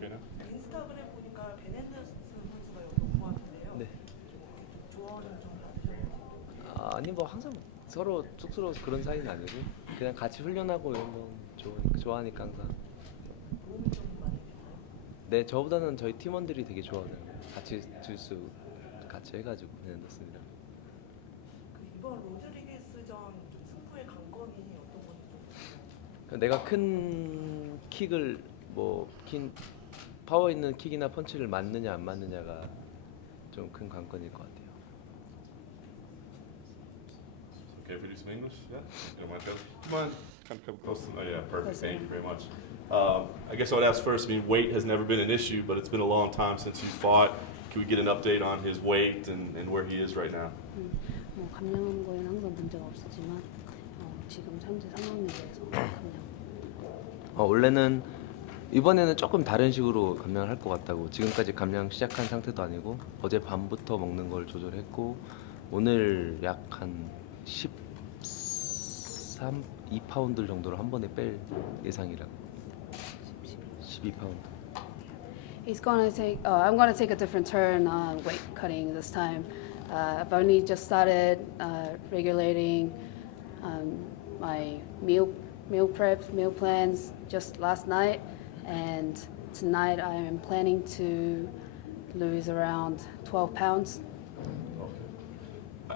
Pena? 인스타그램 보니까 베네더스 선수가 여기 것 같은데요. 네. 조언을 좀 받으셨나요? 아니 뭐 항상 서로 쑥스러워서 그런 사이는 아니고 그냥 같이 훈련하고 이런 건 좋아하니까 항상. 도움이 좀 많이 됐나요? 네, 저보다는 저희 팀원들이 되게 좋아하는 같이 주스 같이 해가지고 했었습니다. 그 이번 로드리게스전 좀 승부의 관건이 어떤 건지 좀. 내가 큰 킥을 파워 있는 킥이나 펀치를 맞느냐 안 맞느냐가 좀 큰 관건일 것 같아요. Okay, if we do some English, yeah? You don't mind, Coach? Come on, kind of come close. Oh, yeah, perfect. Close Thank in. you very much. I guess I would ask first, I mean, weight has never been an issue, but it's been a long time since he's fought. Can we get an update on his weight and where he is right now? 뭐 감량한 거에는 항상 문제가 없었지만 지금 현재 상황에 대해서 감량. 원래는 이번에는 조금 다른 식으로 감량을 할 것 같다고. 지금까지 감량 시작한 상태도 아니고 어제 밤부터 먹는 걸 조절했고 오늘 약 한 2파운드 정도를 한 번에 뺄 예상이라고. 12파운드. He's gonna take. I'm gonna take a different turn on weight cutting this time. I've only just started regulating my meal prep, meal plans just last night, and tonight I am planning to lose around 12 pounds.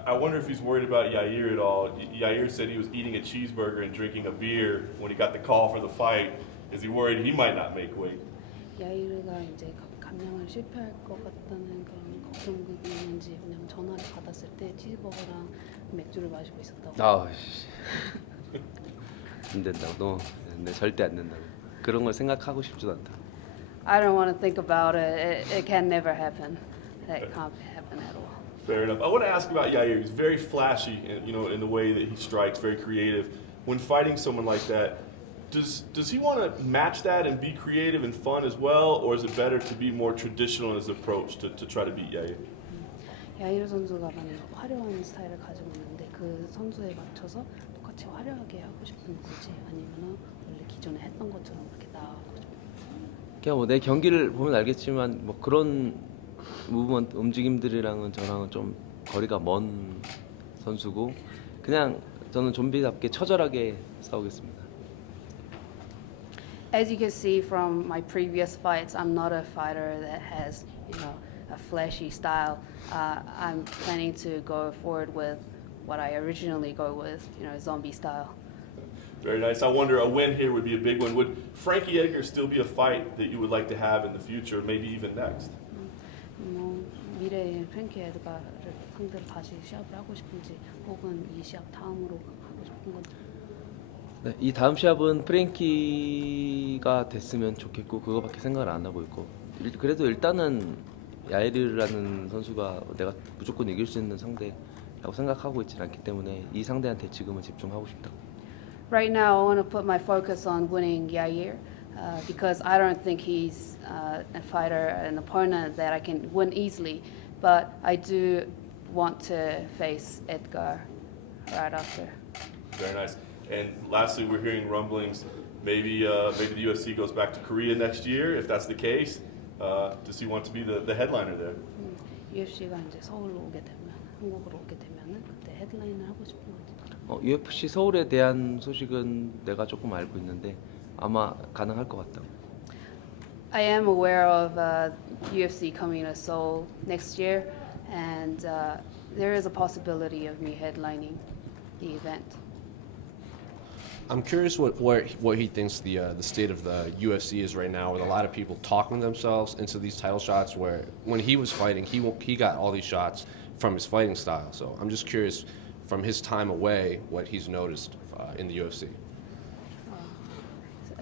I wonder if he's worried about Yair at all. Yair said he was eating a cheeseburger and drinking a beer when he got the call for the fight. Is he worried he might not make weight? 야이르가 이제 감량을 실패할 것 같다는 그런 걱정이 있는지 왜냐면 전화를 받았을 때 치즈버거랑 맥주를 마시고 있었다고. 안 된다고. 네, 절대 안 된다고. 그런 걸 생각하고 싶지도 않다. I don't want to think about it. It can never happen. That can't happen at all. Fair enough. I want to ask about Yair. He's very flashy, you know, in the way that he strikes, very creative. When fighting someone like that, does he want to match that and be creative and fun as well, or is it better to be more traditional in his approach to try to beat Yair? 야이르 선수가 만약 화려한 스타일을 가지고 있는데 그 선수에 맞춰서 똑같이 화려하게 하고 싶은 건지 아니면은 원래 기존에 했던 것처럼 그렇게 나아가고 싶은 건지. 그냥 뭐 내 경기를 보면 알겠지만 뭐 그런 무브먼트 움직임들이랑은 저랑은 좀 거리가 먼 선수고 그냥 저는 좀비답게 처절하게 싸우겠습니다. As you can see from my previous fights, I'm not a fighter that has, a flashy style. I'm planning to go forward with what I originally go with, zombie style. Very nice. I wonder, a win here would be a big one. Would Frankie Edgar still be a fight that you would like to have in the future, maybe even next? 미래에 프랭키 에드가를 상대로 다시 시합을 하고 싶은지 혹은 이 시합 다음으로 하고 싶은 건지. 네, 이 다음 시합은 프랭키가 됐으면 좋겠고 그거밖에 생각을 안 하고 있고 그래도 일단은 야이르라는 선수가 내가 무조건 이길 수 있는 상대라고 생각하고 있지 않기 때문에 이 상대한테 지금은 집중하고 싶다. Right now, I want to put my focus on winning Yair because I don't think he's a fighter, an opponent that I can win easily. But I do want to face Edgar right after. Very nice. And lastly, we're hearing rumblings. Maybe the UFC goes back to Korea next year. If that's the case, does he want to be the headliner there? UFC가 이제 서울로 오게 되면 한국으로 오게 되면은 그때 헤드라인을 하고 싶은 거지. UFC 서울에 대한 소식은 내가 조금 알고 있는데 아마 가능할 것 같다고. I am aware of UFC coming to Seoul next year, and there is a possibility of me headlining the event. I'm curious what he thinks the state of the UFC is right now, with a lot of people talking themselves into these title shots. Where when he was fighting, he got all these shots from his fighting style. So I'm just curious, from his time away, what he's noticed in the UFC.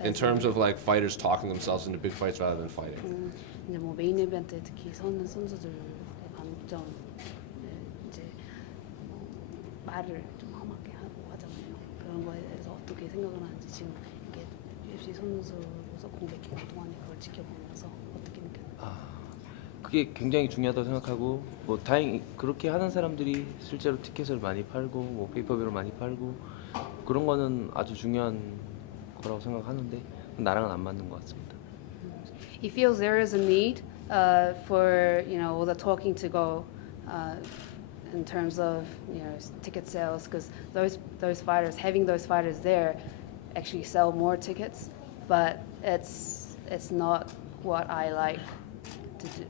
In terms of like fighters talking themselves into big fights rather than fighting. 이제 뭐 메인 이벤트에 특히 서는 선수들의 관점 이제 뭐 말을 좀 험하게 하고 하잖아요. 그런 거에 대해서 어떻게 생각을 하는지 지금 이게 UFC 선수로서 공백 기간 동안에 그걸 지켜보면서 어떻게 느꼈나요? 그게 굉장히 중요하다고 생각하고 뭐 다행히 그렇게 하는 사람들이 실제로 티켓을 많이 팔고 뭐 페이퍼뷰를 많이 팔고 그런 거는 아주 중요한 거라고 생각하는데 나랑은 안 맞는 것 같습니다. he feels there is a need for all the talking to go in terms of ticket sales, because those fighters, having those fighters there, actually sell more tickets, but it's not what I like to do.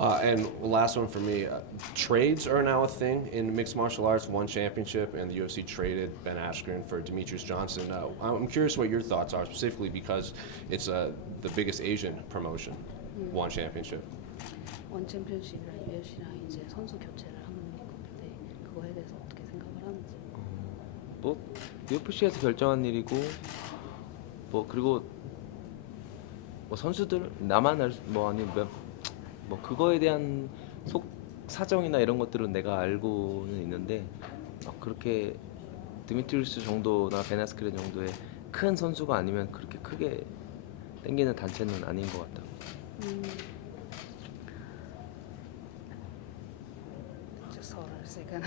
And last one for me, trades are now a thing in mixed martial arts. One championship, and the UFC traded Ben Askren for Demetrius Johnson. I'm curious what your thoughts are, specifically because it's the biggest Asian promotion, one championship. 원 챔피언십이랑 UFC랑 이제 선수 교체를 하는 건데 그거에 대해서 어떻게 생각을 하는지. 뭐 UFC에서 결정한 일이고 뭐 그리고 뭐 선수들 나만 아니면 뭐 그거에 대한 속 사정이나 이런 것들은 내가 알고는 있는데 그렇게 드미트리우스 정도나 베 아스크렌 정도의 큰 선수가 아니면 그렇게 크게 땡기는 단체는 아닌 것 같다. Just hold on a second.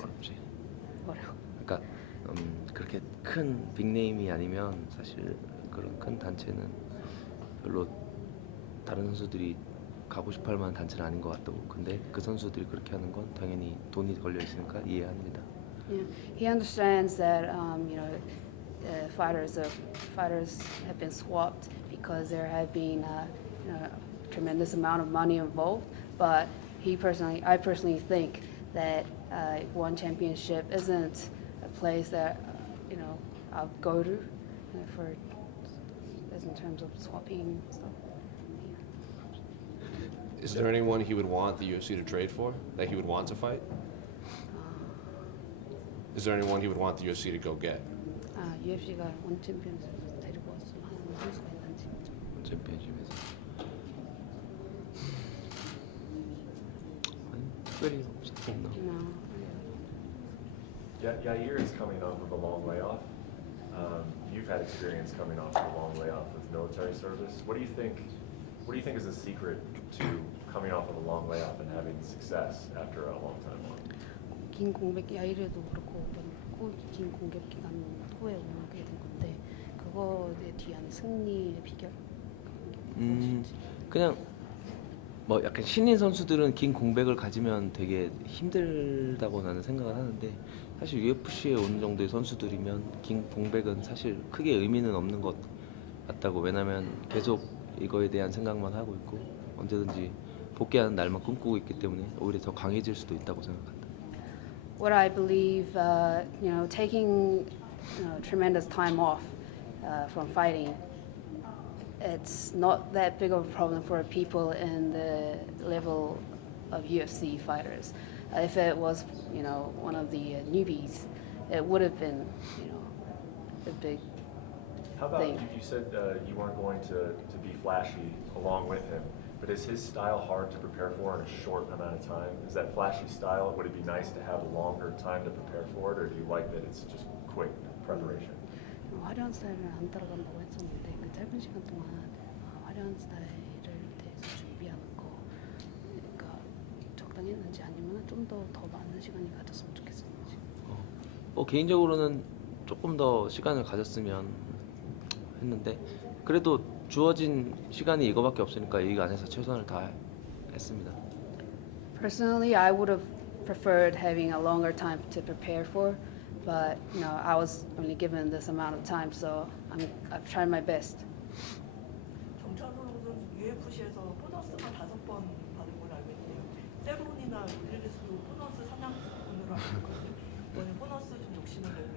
어렵지. 뭐라고? 그러니까 그렇게 큰 빅네임이 아니면 사실 그런 큰 단체는 별로 다른 선수들이 가고 싶어할 만한 단체는 아닌 것 같다고. 근데 그 선수들이 그렇게 하는 건 당연히 돈이 걸려 있으니까 이해합니다. Yeah. He understands that fighters have been swapped because there have been a tremendous amount of money involved. But I personally think that one championship isn't a place that I'll go to for as in terms of swapping stuff. Is there anyone he would want the UFC to trade for, that he would want to fight? Is there anyone he would want the UFC to go get? UFC가 원 챔피언십에서 데리고 왔으면 하는 선수가 있는지. 챔피언십에서 아니 특별히 없었나? No. Yair is coming off of a long layoff. You've had experience coming off of a long layoff with military service. What do you think is the secret to coming off of a long layoff and having success after a long time off? 긴 공백 야이르도 그렇고 긴 공백 기간 후에 오게 된 건데 그거에 대한 승리의 비결. 그냥 뭐 약간 신인 선수들은 긴 공백을 가지면 되게 힘들다고 나는 생각을 하는데 사실 UFC에 오는 정도의 선수들이면 긴 공백은 사실 크게 의미는 없는 것 같다고. 왜냐면 계속 이거에 대한 생각만 하고 있고 언제든지 복귀하는 날만 꿈꾸고 있기 때문에 오히려 더 강해질 수도 있다고 생각한다. What I believe, taking tremendous time off from fighting, it's not that big of a problem for people in the level of UFC fighters. If it was, one of the newbies, it would have been, a big How about thing. you said you weren't going to be flashy along with him, but is his style hard to prepare for in a short amount of time? Is that flashy style, would it be nice to have a longer time to prepare for it, or do you like that it's just quick preparation? 화려한 스타일을 안 따라간다고 했었는데 그 짧은 시간 동안 화려한 스타일을 대해서 준비하는 거가 적당히 했는지 아니면 좀 더 많은 시간이 가졌으면 좋겠었는지. 개인적으로는 조금 더 시간을 가졌으면 했는데 그래도 주어진 시간이 이거밖에 없으니까 이 안에서 최선을 다했습니다. Personally, I would have preferred having a longer time to prepare for, but I was only given this amount of time, so I've tried my best. 정찬호 선수 UFC에서 보너스만 5번 받은 걸로 알고 있는데요. 세로니나 로드리게스도 보너스 사냥꾼으로 알고 있거든요. 이번에 보너스 좀 욕심을 내고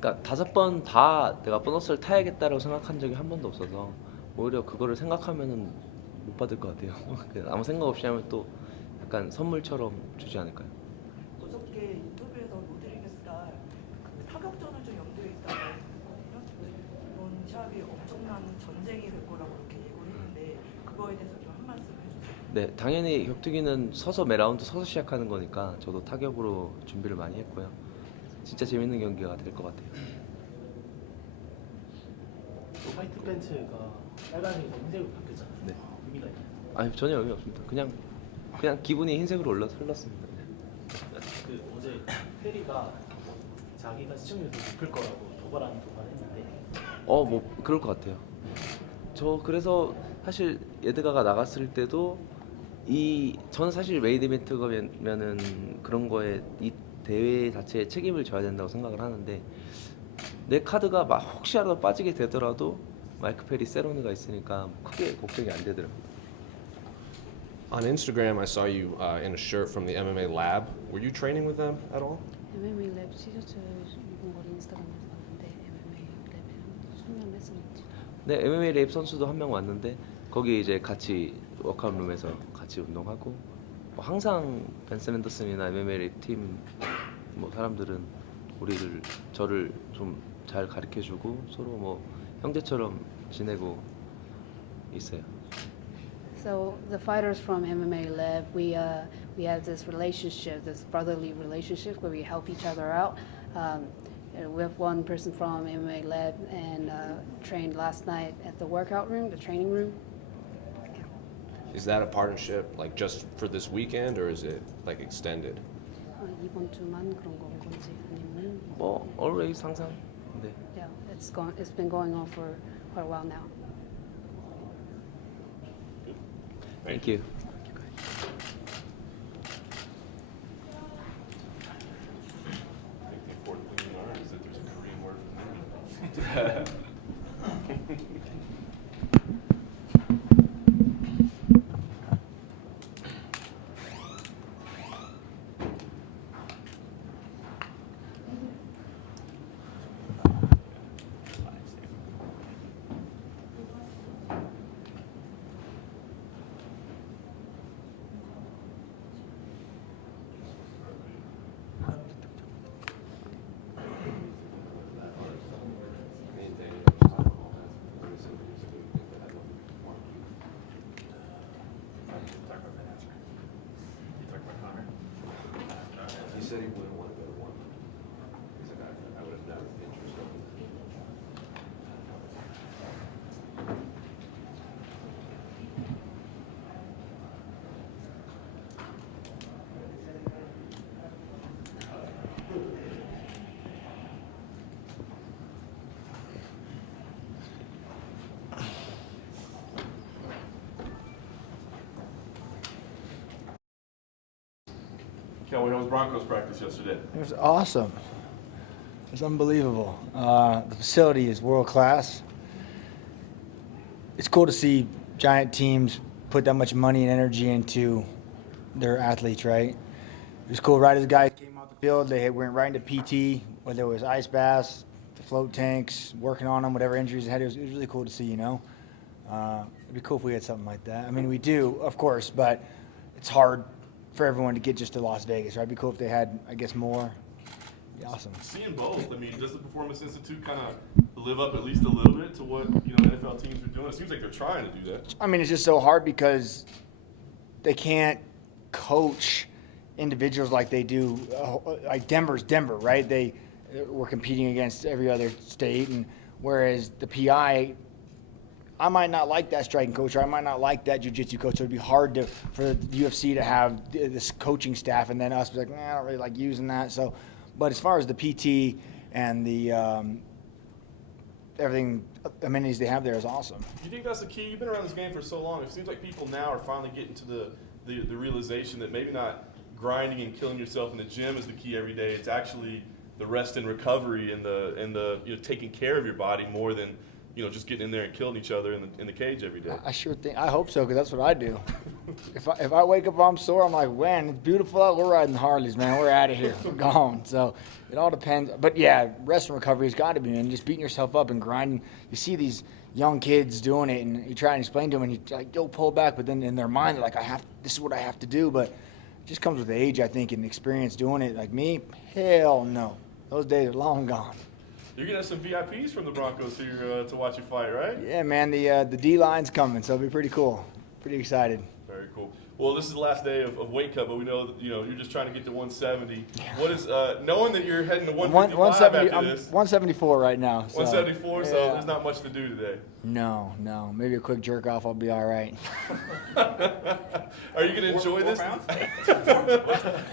그러니까 5번 다 내가 보너스를 타야겠다라고 생각한 적이 한 번도 없어서 오히려 그거를 생각하면은 못 받을 것 같아요. 아무 생각 없이 하면 또 약간 선물처럼 주지 않을까요? 어저께 인터뷰에서 로드리게스가 그 타격전을 좀 염두에 있다고 했거든요. 이번 시합이 엄청난 전쟁이 될 거라고 이렇게 예고를 했는데 그거에 대해서 좀 한 말씀 해주세요. 네, 당연히 격투기는 서서 매 라운드 서서 시작하는 거니까 저도 타격으로 준비를 많이 했고요. 진짜 재밌는 경기가 될 것 같아요. 화이트 팬츠가 빨간색에서 흰색으로 바뀌었잖아요. 네. 의미가 있나요? 아니 전혀 의미 없습니다. 그냥 기분이 흰색으로 흘렀습니다. 그 어제 페리가 자기가 시청률 더 높을 거라고 도발했는데 뭐 그럴 것 같아요. 저 그래서 사실 예드가가 나갔을 때도 저는 사실 메인 이벤트면은 그런 거에 이 대회 자체에 책임을 져야 된다고 생각을 하는데 내 카드가 막 혹시라도 빠지게 되더라도 마이크 페리 세로니가 있으니까 크게 걱정이 안 되더라고요. On Instagram, I saw you in a shirt from the MMA lab. Were you training with them at all? MMA 랩 티셔츠 입은 걸 인스타그램에서 봤는데 MMA 랩에 손님 했었는지. 네, MMA 랩 선수도 한 명 왔는데 거기 이제 같이 워크아웃 룸에서 같이 운동하고 뭐 항상 벤 샌더슨이나 MMA 랩 팀 뭐 사람들은 저를 좀 잘 가르쳐주고 서로 뭐 형제처럼 지내고 있어요. So the fighters from MMA Lab, we have this relationship, this brotherly relationship where we help each other out. We have one person from MMA Lab and trained last night at the workout room, the training room. Is that a partnership like just for this weekend, or is it like extended? 이번 주만 그런 거 건지 아니면 뭐 always 항상. 네. yeah, it's been going on for quite a while now. Thank you. I think the important thing to learn is that there's a Korean word for movement. He said he wouldn't want to go to one. He's like, I would have never interested. Cowboy, how was Broncos practice yesterday? It was awesome. It was unbelievable. The facility is world class. It's cool to see giant teams put that much money and energy into their athletes, right? It was cool. Right as the guys came off the field, they went right into PT, whether it was ice baths, the float tanks, working on them, whatever injuries they had. It was really cool to see, you know. It'd be cool if we had something like that. I mean, we do, of course, but it's hard for everyone to get just to Las Vegas, right? It'd be cool if they had, I guess, more. It'd be awesome. Seeing both, I mean, does the Performance Institute kind of live up at least a little bit to what NFL teams are doing? It seems like they're trying to do that. I mean, it's just so hard because they can't coach individuals like they do. Like Denver's Denver, right? They were competing against every other state, and whereas the PI, I might not like that striking coach, or I might not like that jiu-jitsu coach. So it'd be hard for the UFC to have this coaching staff, and then us be like, I don't really like using that. So, but as far as the PT and the everything amenities they have there is awesome. Do you think that's the key? You've been around this game for so long. It seems like people now are finally getting to the realization that maybe not grinding and killing yourself in the gym is the key every day. It's actually the rest and recovery and the taking care of your body more than just getting in there and killing each other in the cage every day. I sure think. I hope so, because that's what I do. If I wake up I'm sore, I'm like, man, it's beautiful out. We're riding the Harleys, man. We're out of here. We're gone. So it all depends. But yeah, rest and recovery has got to be, man. Just beating yourself up and grinding. You see these young kids doing it, and you try and explain to them, and you're like, yo, pull back. But then in their mind, they're like, this is what I have to do. But it just comes with age, I think, and experience doing it. Like me, hell no. Those days are long gone. You're going to have some VIPs from the Broncos here to watch you fight, right? Yeah, man, the D-line's coming, so it'll be pretty cool. Pretty excited. Very cool. Well, this is the last day of weight cut, but we know that you're just trying to get to 170. What is knowing that you're heading to 155 after this? 174 right now. So, 174, yeah. so there's not much to do today. No. Maybe a quick jerk off, I'll be all right. Are you going to enjoy this? 4 pounds?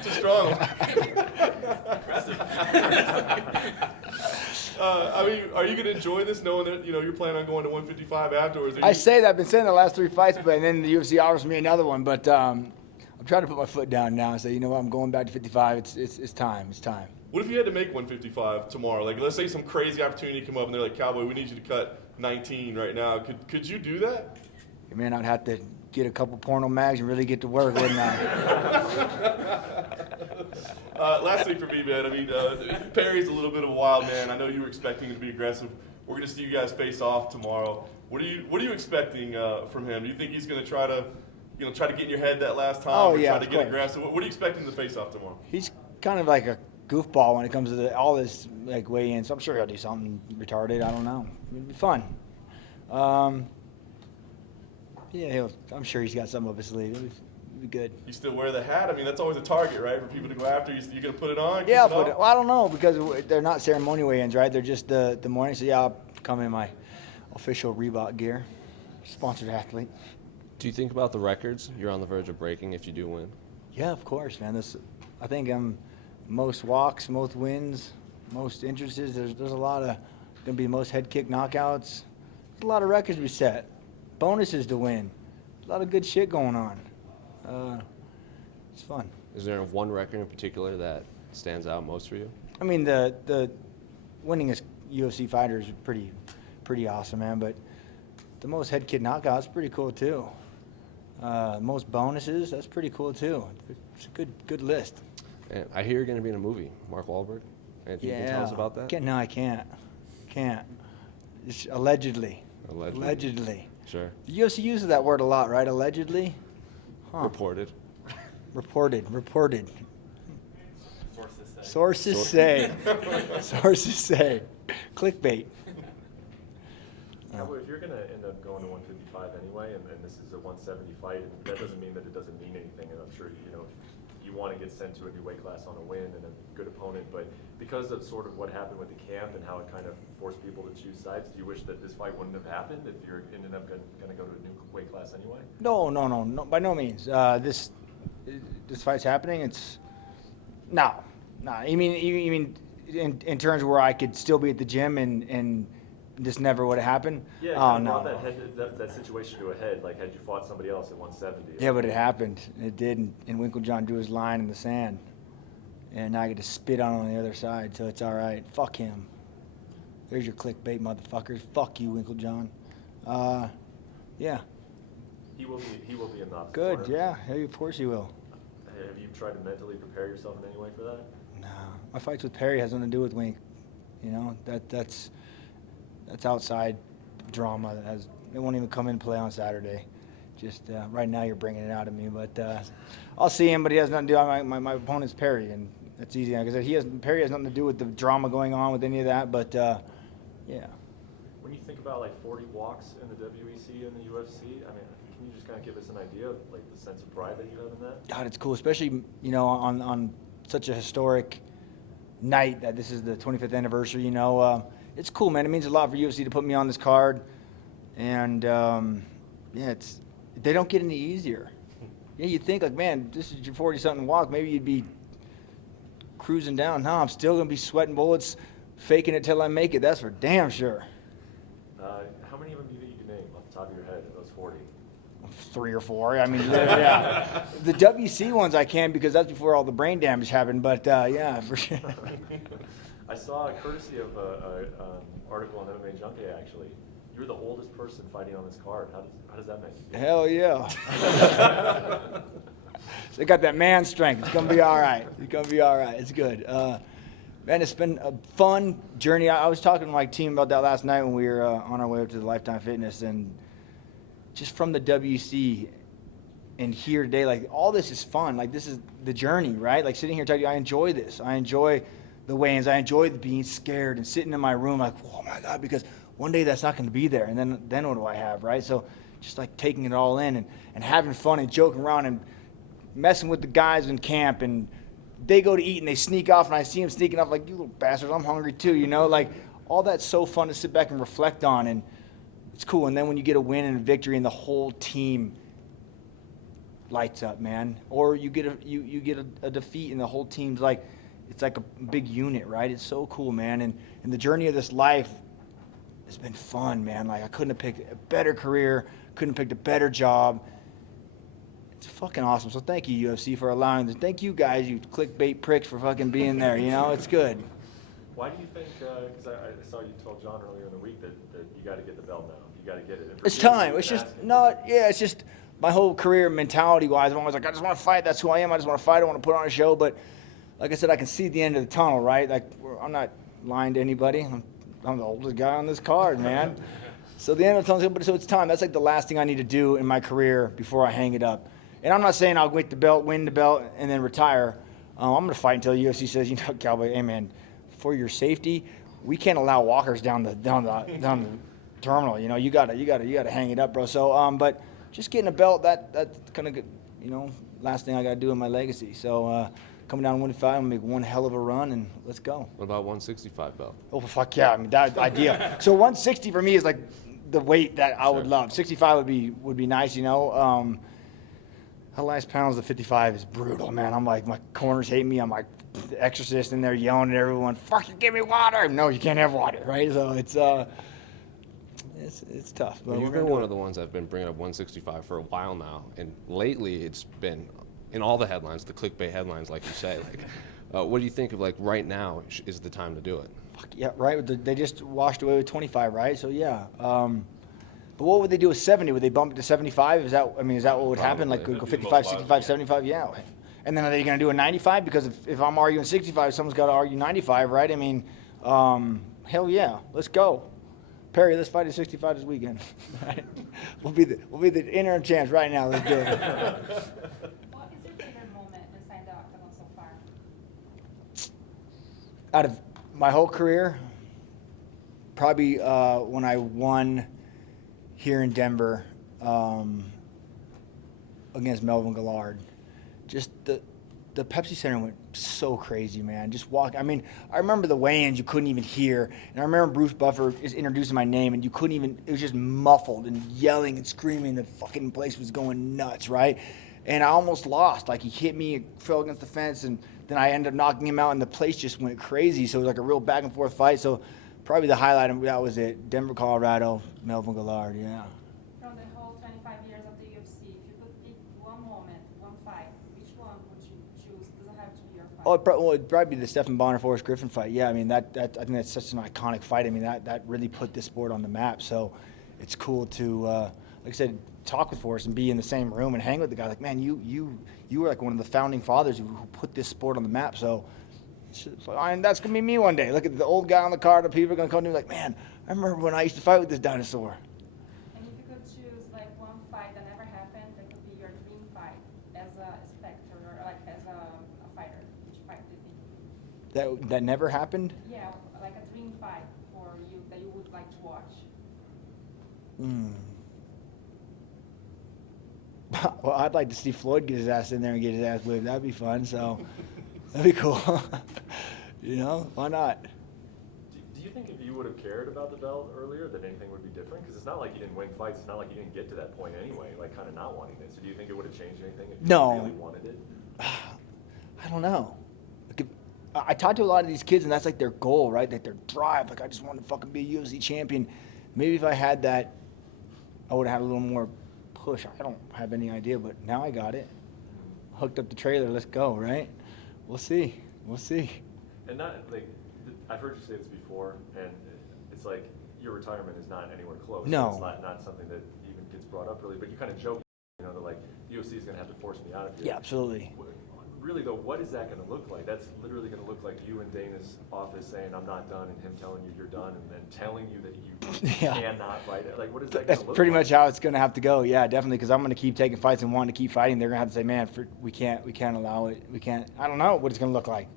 Too strong. Impressive. I mean, are you going to enjoy this knowing that, you're planning on going to 155 afterwards? I say that. I've been saying the last 3 fights, but and then the UFC offers me another one. But I'm trying to put my foot down now and say, you know what, I'm going back to 55. It's time. It's time. What if you had to make 155 tomorrow? Like, let's say some crazy opportunity come up and they're like, Cowboy, we need you to cut 19 right now. Could you do that? Man, I'd have to get a couple porno mags and really get to work, wouldn't I? Last thing for me, man. I mean, Perry's a little bit of a wild man. I know you were expecting him to be aggressive. We're going to see you guys face off tomorrow. What are you expecting from him? Do you think he's going to try to get in your head that last time? Oh, or yeah, try to of get course. aggressive? What are you expecting to face off tomorrow? He's kind of like a goofball when it comes to all this like weigh-in. So I'm sure he'll do something retarded. I don't know. It'll be fun. Yeah, I'm sure he's got something up his sleeve. It'll be good. You still wear the hat? I mean, that's always a target, right, for people to go after. You're going to put it on? Yeah, keep it but on? well, I don't know because they're not ceremony weigh-ins, right? They're just the morning. So yeah, I'll come in my official Reebok gear, sponsored athlete. Do you think about the records you're on the verge of breaking if you do win? Yeah, of course, man. I think I'm most walks, most wins, most entrances. There's a lot of gonna be most head kick knockouts. There's a lot of records we set, bonuses to win. A lot of good shit going on. It's fun. Is there one record in particular that stands out most for you? I mean, the winningest UFC fighter is pretty awesome, man. But the most head kick knockouts pretty cool too. Most bonuses, that's pretty cool too. It's a good list. And I hear you're going to be in a movie, Mark Wahlberg. Anything you can tell us about that? No, I can't. It's allegedly. Allegedly. Sure. The UFC uses that word a lot, right? Allegedly. Huh. Reported. Reported. Sources say. Sources say. Clickbait. Cowboy, if you're going to end up going to 155 anyway, and this is a 170 fight, that doesn't mean that it doesn't mean anything. And I'm sure you want to get sent to a new weight class on a win and a good opponent, but because of sort of what happened with the camp and how it kind of forced people to choose sides, do you wish that this fight wouldn't have happened if you're ended up going to go to a new weight class anyway? No, by no means. This fight's happening. It's no. You mean in terms where I could still be at the gym and this never would have happened? Yeah, oh kind of no. brought that situation to a head. Like, had you fought somebody else at 170? Yeah, but it happened. It did, and Winklejohn drew his line in the sand, and now I get to spit on the other side, so it's all right. Fuck him. There's your clickbait, motherfuckers. Fuck you, Winklejohn. Yeah. He will be in the opposite Good. corner. Yeah. Hey, of course he will. Have you tried to mentally prepare yourself in any way for that? No, my fights with Perry has nothing to do with Wink. That's outside drama. It won't even come in play on Saturday. Just right now, you're bringing it out of me. But I'll see him. But he has nothing to do. My opponent's Perry, and that's easy. Like I said, Perry has nothing to do with the drama going on with any of that. But yeah. When you think about like 40 walks in the WEC and the UFC, I mean, can you just kind of give us an idea of like the sense of pride that you have in that? God, it's cool, especially on such a historic night that this is the 25th anniversary. It's cool, man. It means a lot for UFC to put me on this card, and they don't get any easier. Yeah, you think like, man, this is your 40-something walk. Maybe you'd be cruising down. No, I'm still gonna be sweating bullets, faking it till I make it. That's for damn sure. How many of them do you think you can name off the top of your head of those 40? 3 or 4. I mean, yeah. The WC ones I can because that's before all the brain damage happened. But yeah, for sure. I saw, courtesy of an article on MMA Junkie, actually, you're the oldest person fighting on this card. How does that make you feel? Hell yeah. They got that man strength. It's gonna be all right. It's good. Man, it's been a fun journey. I was talking to my team about that last night when we were on our way up to the Lifetime Fitness, and just from the WC and here today, like all this is fun. Like this is the journey, right? Like sitting here talking to you, I enjoy this. I enjoy the weigh-ins. I enjoy being scared and sitting in my room like, oh my God, because one day that's not going to be there. And then what do I have, right? So just like taking it all in and having fun and joking around and messing with the guys in camp, and they go to eat and they sneak off and I see them sneaking off like, you little bastards, I'm hungry too, like all that's so fun to sit back and reflect on, and it's cool. And then when you get a win and a victory and the whole team lights up, man, or you get a defeat and the whole team's like, it's like a big unit, right? It's so cool, man. And And the journey of this life has been fun, man. Like, I couldn't have picked a better career, couldn't have picked a better job. It's fucking awesome. So thank you, UFC, for allowing this. Thank you guys, you clickbait pricks, for fucking being there. You know, it's good. Why do you think, because I saw you told John earlier in the week that you got to get the belt now. You got to get it. And for It's you, time. you've It's been just, asking. no, yeah, it's just my whole career mentality-wise. I'm always like, I just want to fight. That's who I am. I just want to fight. I want to put on a show. But like I said, I can see the end of the tunnel, right? Like, I'm not lying to anybody. I'm the oldest guy on this card, man. So the end of the tunnel, but so it's time. That's like the last thing I need to do in my career before I hang it up. And I'm not saying I'll win the belt, and then retire. I'm going to fight until the UFC says, you know, Cowboy, hey, man, for your safety, we can't allow walkers down the terminal. You know, you gotta hang it up, bro. So, but just getting a belt, that's kind of good, you know, last thing I gotta do in my legacy. So, coming down 105, I'm gonna make one hell of a run, and let's go. What about 165 belt? Oh fuck yeah! I mean, that ideal. So 160 for me is like the weight that I would love. 65 would be nice, you know. The last pounds of 55 is brutal, man. I'm like, my corners hate me. I'm like the Exorcist in there yelling at everyone, "Fucking give me water!" No, you can't have water, right? So it's tough. But You've we're been gonna do one it. of the ones I've been bringing up 165 for a while now, and lately it's been in all the headlines, the clickbait headlines, like you say. Like, what do you think of like right now is the time to do it? Fuck yeah, right. They just washed away with 25, right? So yeah. But what would they do with 70? Would they bump it to 75? Is that what would happen? Like, Probably. go That'd be the 55, most 65, logical. 75? Yeah. And then are they going to do a 95? Because if I'm arguing 65, someone's got to argue 95, right? I mean, hell yeah, let's go. Perry, let's fight at 65 this weekend. Right? We'll be the interim champs right now. Let's do it. What is your favorite moment inside the octagon so far? Out of my whole career, probably when I won here in Denver against Melvin Gillard. Just the Pepsi Center went so crazy, man. Just walk. I mean, I remember the weigh-ins you couldn't even hear, and I remember Bruce Buffer is introducing my name, and you couldn't even. It was just muffled and yelling and screaming. The fucking place was going nuts, right? And I almost lost. Like, he hit me, fell against the fence, and then I ended up knocking him out, and the place just went crazy. So it was like a real back and forth fight. So probably the highlight of that was it. Denver, Colorado, Melvin Gillard. Yeah. From the whole 25 years of the UFC, if you could pick one moment, one fight, which one would you choose? Doesn't have to be your fight. Oh, it'd probably be the Stephen Bonner Forrest Griffin fight. Yeah, I mean that I think that's such an iconic fight. I mean that really put this sport on the map. So it's cool to, like I said, talk with Forrest and be in the same room and hang with the guy. Like, man, you were like one of the founding fathers who put this sport on the map. So and that's gonna be me one day. Look at the old guy on the card. The people are gonna come to me like, man, I remember when I used to fight with this dinosaur. And if you could choose like one fight that never happened, that could be your dream fight as a spectator or like as a fighter, which fight do you think? That never happened. Yeah, like a dream fight for you that you would like to watch. Well, I'd like to see Floyd get his ass in there and get his ass whipped. That'd be fun. So that'd be cool. You know, why not? Do you think if you would have cared about the belt earlier, that anything would be different? Because it's not like you didn't win fights. It's not like you didn't get to that point anyway, like kind of not wanting it. So do you think it would have changed anything if you No. really wanted it? I don't know. Like, I talk to a lot of these kids, and that's like their goal, right? Like their drive. Like, I just want to fucking be a UFC champion. Maybe if I had that, I would have had a little more push. I don't have any idea, but now I got it. Hooked up the trailer. Let's go, right? We'll see. We'll see. And not like I've heard you say this before, and it's like your retirement is not anywhere close. No. It's not something that even gets brought up really. But you kind of joke, you know, that like UFC is going to have to force me out of here. Yeah, absolutely. Really though, what is that going to look like? That's literally going to look like you in Dana's office saying I'm not done, and him telling you you're done, and then telling you that you Yeah. cannot fight. Like, what is that? That's gonna look pretty like? much how it's going to have to go. Yeah, definitely, because I'm going to keep taking fights and wanting to keep fighting. They're going to have to say, man, we can't allow it. We can't. I don't know what it's going to look like.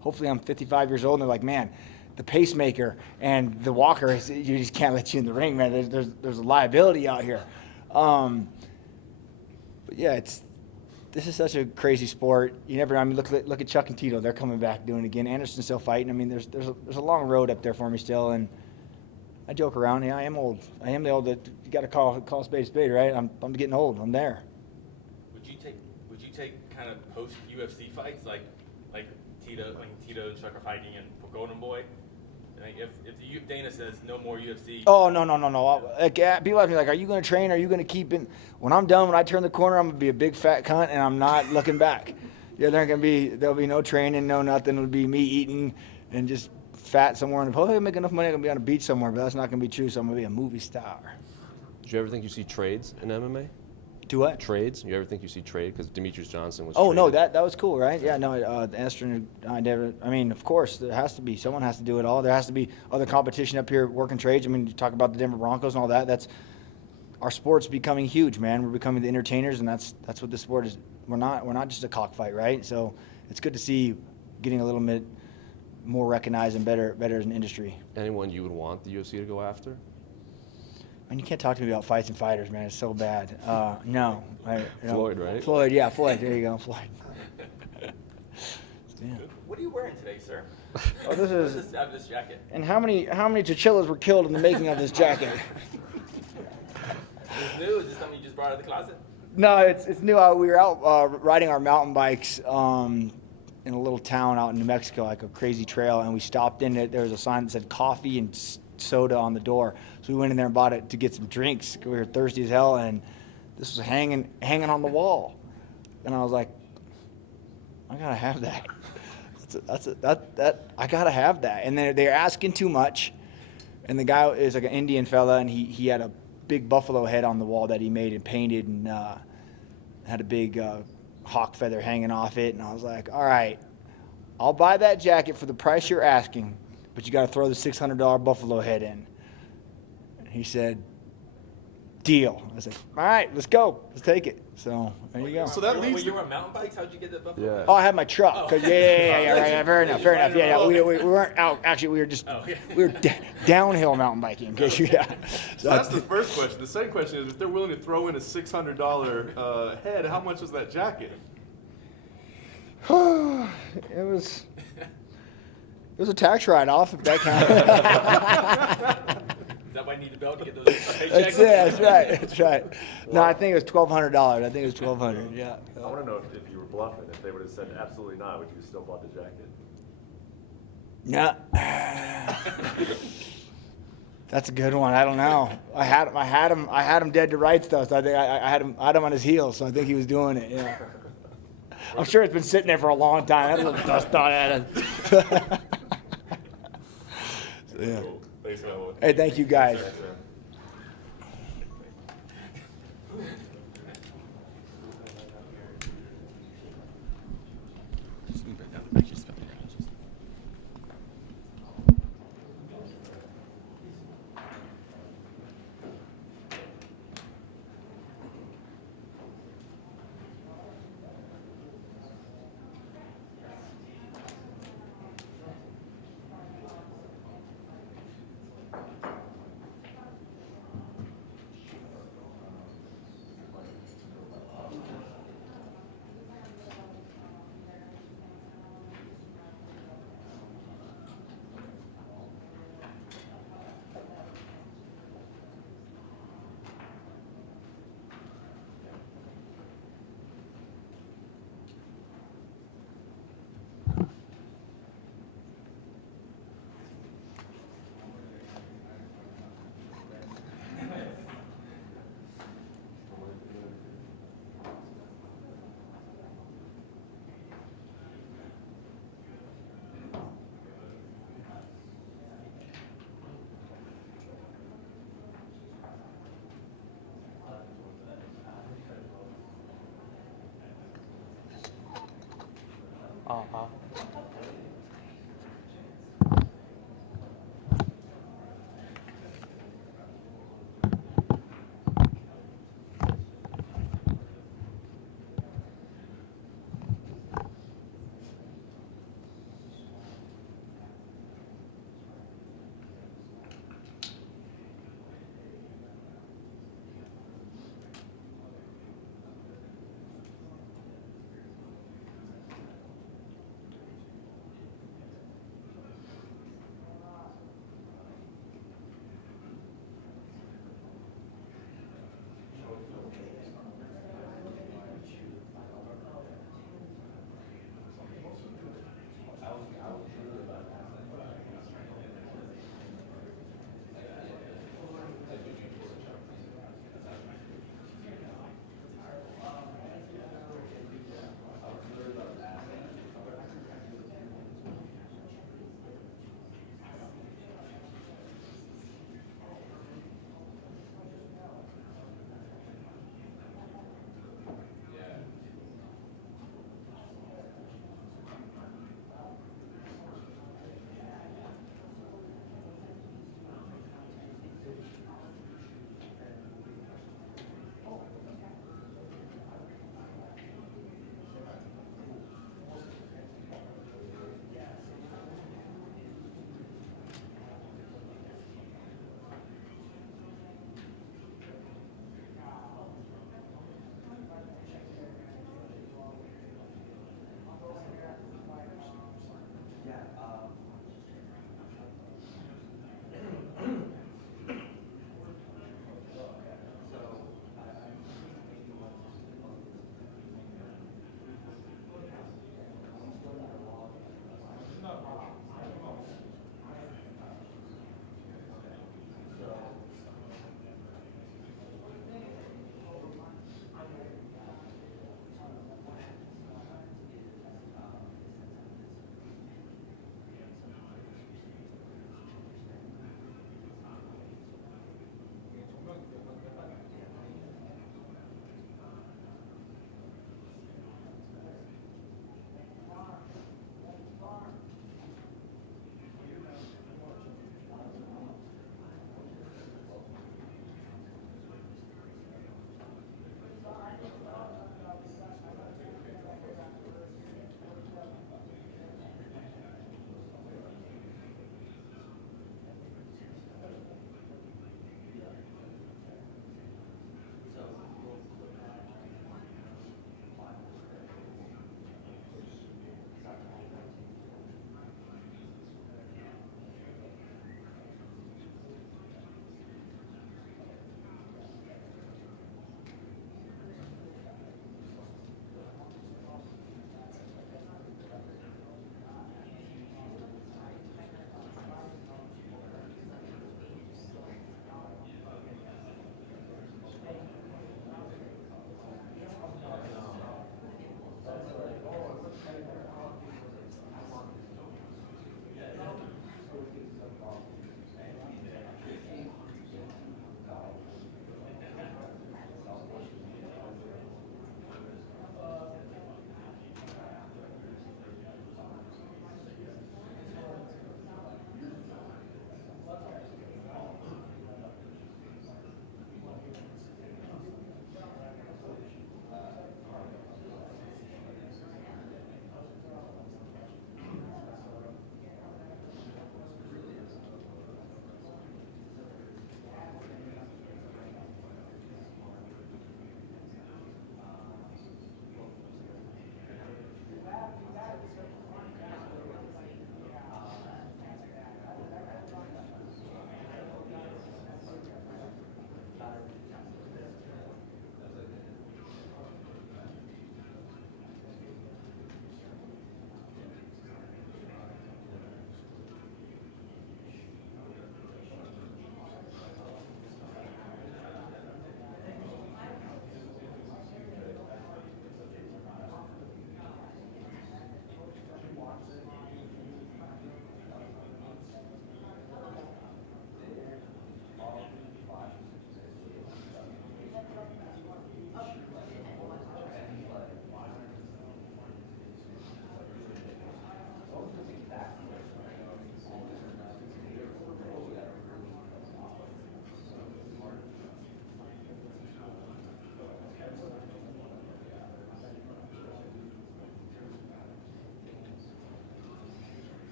Hopefully, I'm 55 years old, and they're like, man, the pacemaker and the walker, you just can't let you in the ring, man. There's a liability out here. But yeah, this is such a crazy sport. You never. I mean, look at Chuck and Tito. They're coming back doing it again. Anderson's still fighting. I mean, there's a long road up there for me still, and I joke around. Yeah, I am old. I am the old that you got to call spade a spade, right? I'm getting old. I'm there. Would you take kind of post UFC fights like Tito and Chuck are fighting and Golden Boy? Like if Dana says no more UFC. Oh no. Like, people ask me like, "Are you going to train? Are you going to keep it?" When I'm done, when I turn the corner, I'm going to be a big fat cunt, and I'm not looking back. Yeah, there'll be no training, no nothing. It'll be me eating and just fat somewhere. And I make enough money, I'm going to be on a beach somewhere. But that's not going to be true. So I'm going to be a movie star. Do you ever think you see trades in MMA? Do what? Trades? You ever think you see trade? Because Demetrius Johnson was. Oh no, traded. that was cool, right? Yeah, no, Astron, I never. I mean, of course, there has to be someone has to do it all. There has to be other competition up here working trades. I mean, you talk about the Denver Broncos and all that. That's our sport's becoming huge, man. We're becoming the entertainers, and that's what the sport is. We're not just a cockfight, right? So it's good to see getting a little bit more recognized and better as an industry. Anyone you would want the UFC to go after? And you can't talk to me about fights and fighters, man. It's so bad. No. Floyd, right? Floyd, yeah, Floyd. There you go, Floyd. Yeah. What are you wearing today, sir? Oh, this is. What's out of this jacket? And how many chinchillas were killed in the making of this jacket? Is this new? Is this something you just brought out of the closet? No, it's new. We were out riding our mountain bikes in a little town out in New Mexico, like a crazy trail, and we stopped in it. There was a sign that said coffee and soda on the door. So we went in there and bought it to get some drinks. We were thirsty as hell, and this was hanging on the wall. And I was like, I gotta have that. I gotta have that. And they're asking too much. And the guy is like an Indian fella, and he had a big buffalo head on the wall that he made and painted, and had a big hawk feather hanging off it. And I was like, all right, I'll buy that jacket for the price you're asking, but you got to throw the $600 buffalo head in. And he said, deal. I said, all right, let's go. Let's take it. So there you go. So that When leaves you were on mountain bikes, how'd you get that buffalo? Yeah. Oh, I had my truck. 'Cause- yeah, right. Fair enough. Yeah. We weren't out. Actually, we were just Oh, yeah. we were downhill mountain biking. In case yeah. So that's the first question. The second question is, if they're willing to throw in a $600 head, how much was that jacket? It was a tax write-off, if that counts. Is that why you need the belt to get those paychecks? That's right. No, I think it was $1,200. I think it was $1,200. Yeah. I want to know if you were bluffing. If they would have said absolutely not, would you have still bought the jacket? No. That's a good one. I don't know. I had him dead to rights though. So I think I had him on his heels. So I think he was doing it. Yeah. I'm sure it's been sitting there for a long time. Had a little dust on it. Yeah. Cool. Thanks, Cowboy. Hey, thank you guys. Thanks, man.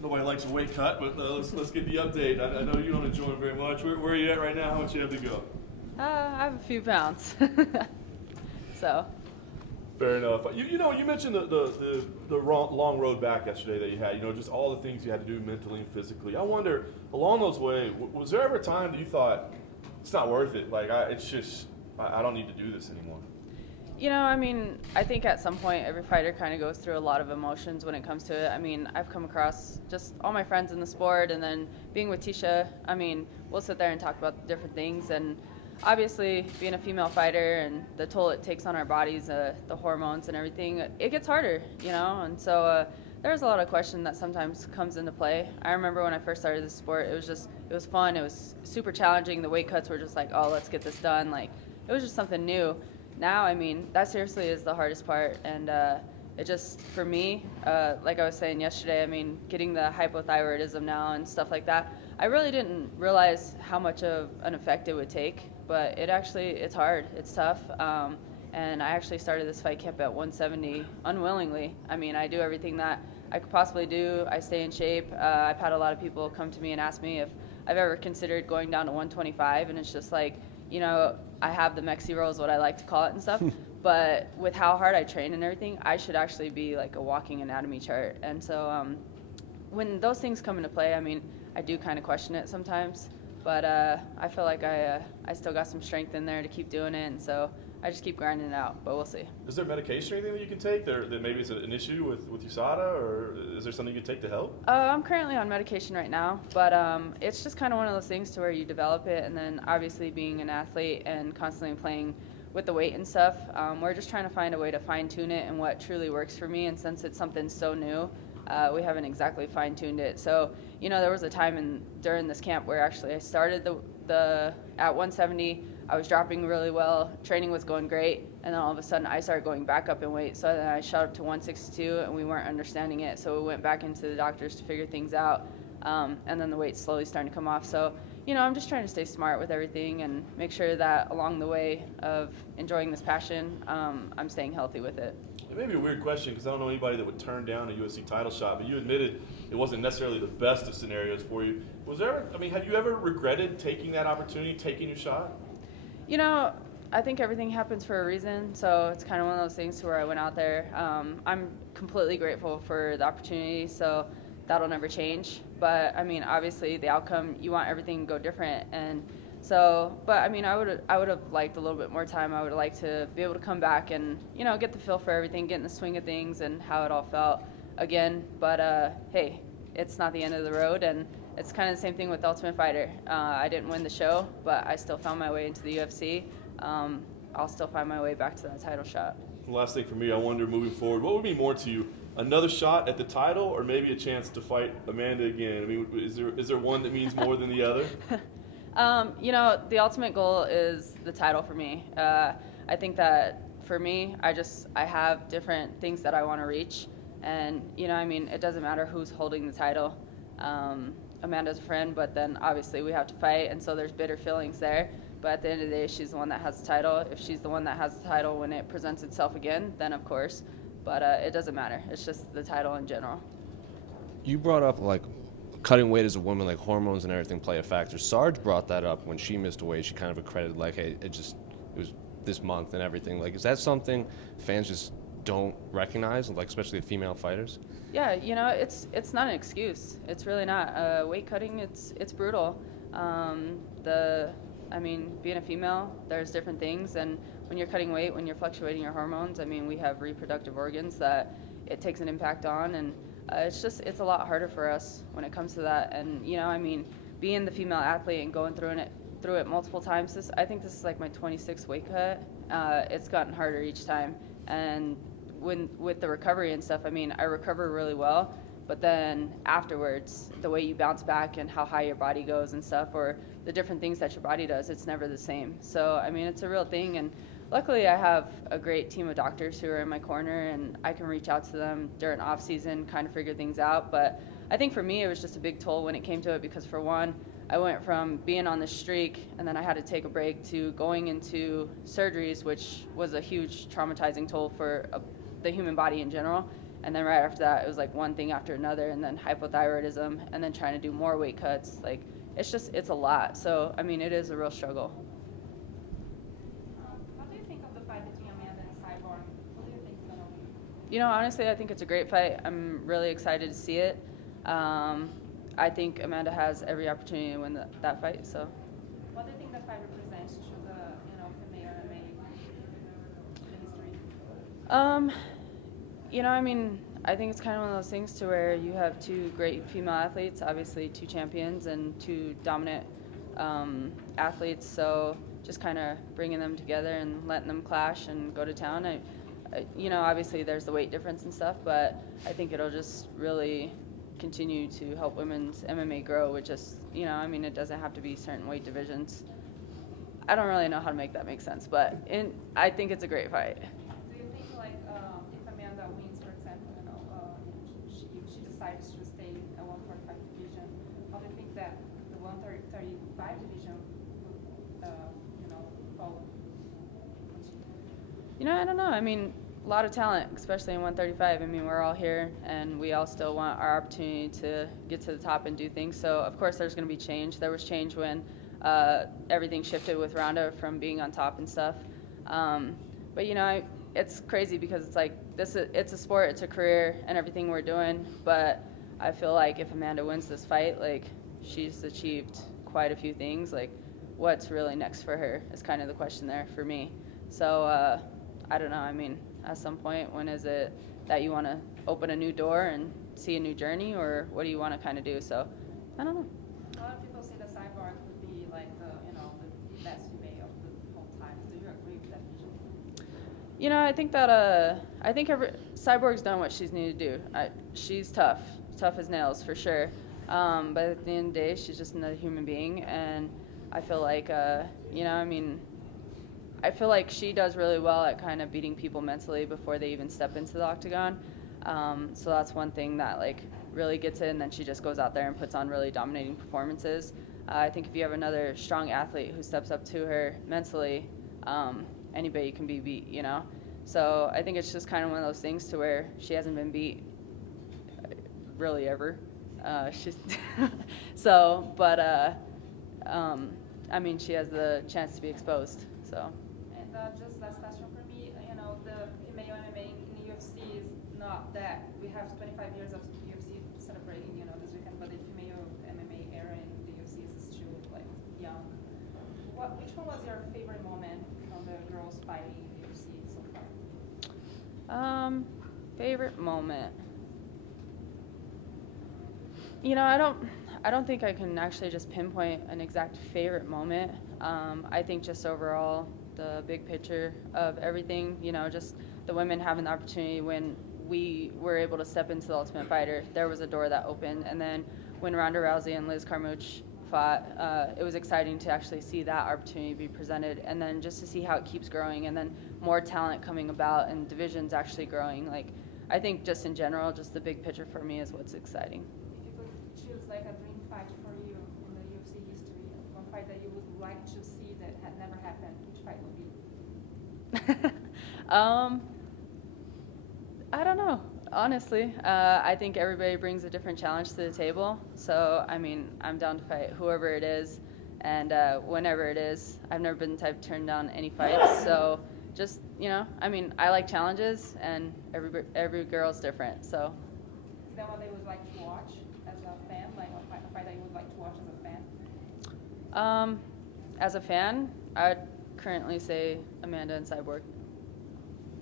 Nobody likes a weight cut, but let's get the update. I know you don't enjoy it very much. Where are you at right now? How much you have to go? I have a few pounds. So. Fair enough. You know, you mentioned the long road back yesterday that you had. You know, just all the things you had to do mentally and physically. I wonder, along those ways, was there ever a time that you thought it's not worth it? Like, I don't need to do this anymore. You know, I mean, I think at some point every fighter kind of goes through a lot of emotions when it comes to it. I mean, I've come across just all my friends in the sport, and then being with Tisha, I mean, we'll sit there and talk about different things. And obviously, being a female fighter and the toll it takes on our bodies, the hormones and everything, it gets harder, you know? And so there's a lot of question that sometimes comes into play. I remember when I first started this sport, it was fun. It was super challenging. The weight cuts were just like, oh, let's get this done. Like, it was just something new. Now, I mean, that seriously is the hardest part. And it just, for me, like I was saying yesterday, I mean, getting the hypothyroidism now and stuff like that, I really didn't realize how much of an effect it would take. But it's hard. It's tough. And I actually started this fight camp at 170 unwillingly. I mean, I do everything that I could possibly do. I stay in shape. I've had a lot of people come to me and ask me if I've ever considered going down to 125, and it's just like, you know, I have the Mexi roll is what I like to call it and stuff. But with how hard I train and everything, I should actually be like a walking anatomy chart. And so when those things come into play, I mean, I do kind of question it sometimes. But I feel like I still got some strength in there to keep doing it, and so I just keep grinding it out, but we'll see. Is there medication or anything that you can take that maybe is an issue with USADA, or is there something you can take to help? I'm currently on medication right now, but it's just kind of one of those things to where you develop it, and then obviously being an athlete and constantly playing with the weight and stuff, we're just trying to find a way to fine-tune it and what truly works for me, and since it's something so new, we haven't exactly fine-tuned it. So, you know, there was a time during this camp where actually I started at 170. I was dropping really well, training was going great, and then all of a sudden I started going back up in weight. So then I shot up to 162, and we weren't understanding it. So we went back into the doctors to figure things out, and then the weight's slowly starting to come off. So, you know, I'm just trying to stay smart with everything and make sure that along the way of enjoying this passion, I'm staying healthy with it. It may be a weird question because I don't know anybody that would turn down a UFC title shot, but you admitted it wasn't necessarily the best of scenarios for you. Have you ever regretted taking that opportunity, taking your shot? You know, I think everything happens for a reason, so it's kind of one of those things where I went out there. I'm completely grateful for the opportunity, so that'll never change. But, I mean, obviously the outcome, you want everything to go different, and so, but I mean, I would have liked a little bit more time. I would have liked to be able to come back and, you know, get the feel for everything, get in the swing of things and how it all felt again. But hey, it's not the end of the road, and it's kind of the same thing with Ultimate Fighter. I didn't win the show, but I still found my way into the UFC. I'll still find my way back to that title shot. Last thing for me, I wonder moving forward, what would mean more to you? Another shot at the title, or maybe a chance to fight Amanda again? I mean, is there one that means more than the other? You know, the ultimate goal is the title for me. I think that for me, I have different things that I want to reach. And, you know, I mean, it doesn't matter who's holding the title. Amanda's a friend, but then obviously we have to fight, and so there's bitter feelings there. But at the end of the day, she's the one that has the title. If she's the one that has the title when it presents itself again, then of course. But it doesn't matter. It's just the title in general. You brought up, like, cutting weight as a woman, like hormones and everything play a factor. Sarge brought that up when she missed weight. She kind of accredited, like, hey, it was this month and everything. Like, is that something fans just don't recognize, like, especially the female fighters? Yeah, you know, it's not an excuse. It's really not. Weight cutting, it's brutal. I mean, being a female, there's different things, and when you're cutting weight, when you're fluctuating your hormones, I mean, we have reproductive organs that it takes an impact on, and it's a lot harder for us when it comes to that. And, you know, I mean, being the female athlete and going through it multiple times, I think this is like my 26th weight cut. It's gotten harder each time, and with the recovery and stuff, I mean, I recover really well, but then afterwards, the way you bounce back and how high your body goes and stuff, or the different things that your body does, it's never the same. So, I mean, it's a real thing, and luckily I have a great team of doctors who are in my corner, and I can reach out to them during off season, kind of figure things out. But I think for me, it was just a big toll when it came to it, because for one, I went from being on this streak, and then I had to take a break, to going into surgeries, which was a huge traumatizing toll for the human body in general. And then right after that, it was like one thing after another, and then hypothyroidism, and then trying to do more weight cuts. Like, it's a lot. So, I mean, it is a real struggle. What do you think of the fight between Amanda and Cyborg? What do you think, Zeno? You know, honestly, I think it's a great fight. I'm really excited to see it. I think Amanda has every opportunity to win that fight. So, What do you think the fight represents to the, female MMA history? You know, I mean, I think it's kind of one of those things to where you have two great female athletes, obviously two champions and two dominant athletes. So just kind of bringing them together and letting them clash and go to town. Obviously there's the weight difference and stuff, but I think it'll just really continue to help women's MMA grow, which is, it doesn't have to be certain weight divisions. I don't really know how to make that make sense, but I think it's a great fight. Do you think, like, if Amanda wins, for example, she decides to stay at 145 division, how do you think that the 135 division would, follow? I don't know. I mean, a lot of talent, especially in 135. I mean, we're all here, and we all still want our opportunity to get to the top and do things. So, of course, there's going to be change. There was change when everything shifted with Ronda from being on top and stuff. But, it's crazy because it's like it's a sport, it's a career, and everything we're doing. But I feel like if Amanda wins this fight, like, she's achieved quite a few things. Like, what's really next for her is kind of the question there for me. So, I don't know. I mean, at some point, when is it that you want to open a new door and see a new journey, or what do you want to kind of do? So, I don't know. A lot of people say that Cyborg would be like the best female of the whole time. Do you agree with that vision? I think that Cyborg's done what she's needed to do. She's tough as nails for sure. But at the end of the day, she's just another human being, and I feel like I feel like she does really well at kind of beating people mentally before they even step into the octagon. So that's one thing that like really gets it, and then she just goes out there and puts on really dominating performances. I think if you have another strong athlete who steps up to her mentally, anybody can be beat, So I think it's just kind of one of those things to where she hasn't been beat really ever. She's she has the chance to be exposed, so. And just last question for me, the female MMA in the UFC is not that. We have 25 years of UFC celebrating, this weekend, but the female MMA era in the UFC is still like young. Which one was your favorite moment from the girls fighting in the UFC so far? Favorite moment. I don't think I can actually just pinpoint an exact favorite moment. I think just overall the big picture of everything, just the women having the opportunity when we were able to step into the Ultimate Fighter, there was a door that opened. And then when Ronda Rousey and Liz Carmouche fought, it was exciting to actually see that opportunity be presented, and then just to see how it keeps growing, and then more talent coming about and divisions actually growing. Like, I think just in general, just the big picture for me is what's exciting. If you could choose like a dream fight for you in the UFC history, one fight that you would like to see that had never happened, which fight would be? I don't know, honestly. I think everybody brings a different challenge to the table. So, I'm down to fight whoever it is and whenever it is. I've never been the type to turn down any fights. So, just, I like challenges, and every girl's different. So. Is that what they would like to watch as a fan? Like a fight that you would like to watch as a fan? As a fan, I'd currently say Amanda and Cyborg.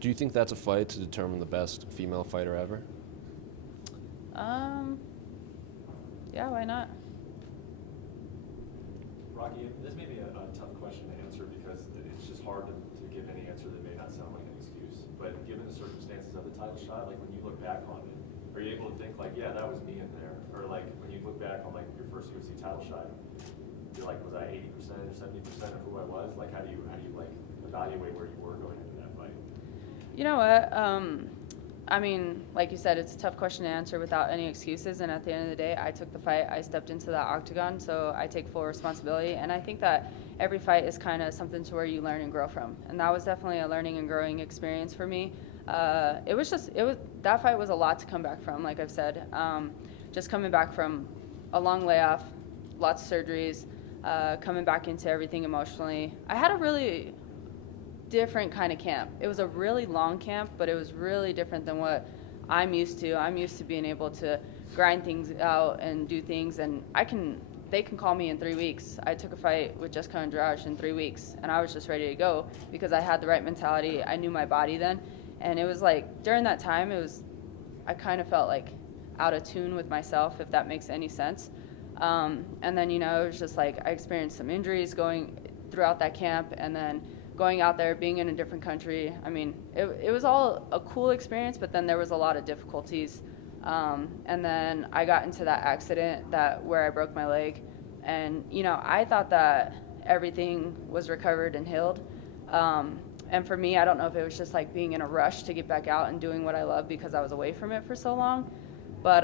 Do you think that's a fight to determine the best female fighter ever? Yeah, why not? Rocky, this may be a tough question to answer because it's just hard to give any answer that may not sound like an excuse. But given the circumstances of the title shot, like when you look back on it, are you able to think like, yeah, that was me in there? Or like when you look back on like your first UFC title shot, you're like, was I 80% or 70% of who I was? Like how do you like evaluate where you were going into that fight? You know what? I mean, like you said, it's a tough question to answer without any excuses. And at the end of the day, I took the fight. I stepped into that octagon, so I take full responsibility. And I think that every fight is kind of something to where you learn and grow from. And that was definitely a learning and growing experience for me. That fight was a lot to come back from, like I've said. Just coming back from a long layoff, lots of surgeries, coming back into everything emotionally. I had a really different kind of camp. It was a really long camp, but it was really different than what I'm used to. I'm used to being able to grind things out and do things, and they can call me in 3 weeks. I took a fight with Jessica Andrade in 3 weeks, and I was just ready to go because I had the right mentality. I knew my body then, and it was like during that time, I kind of felt like out of tune with myself, if that makes any sense. And then, it was just like I experienced some injuries going throughout that camp, and then going out there, being in a different country. I mean, it was all a cool experience, but then there was a lot of difficulties. And then I got into that accident where I broke my leg. And, I thought that everything was recovered and healed. And for me, I don't know if it was just like being in a rush to get back out and doing what I love because I was away from it for so long. But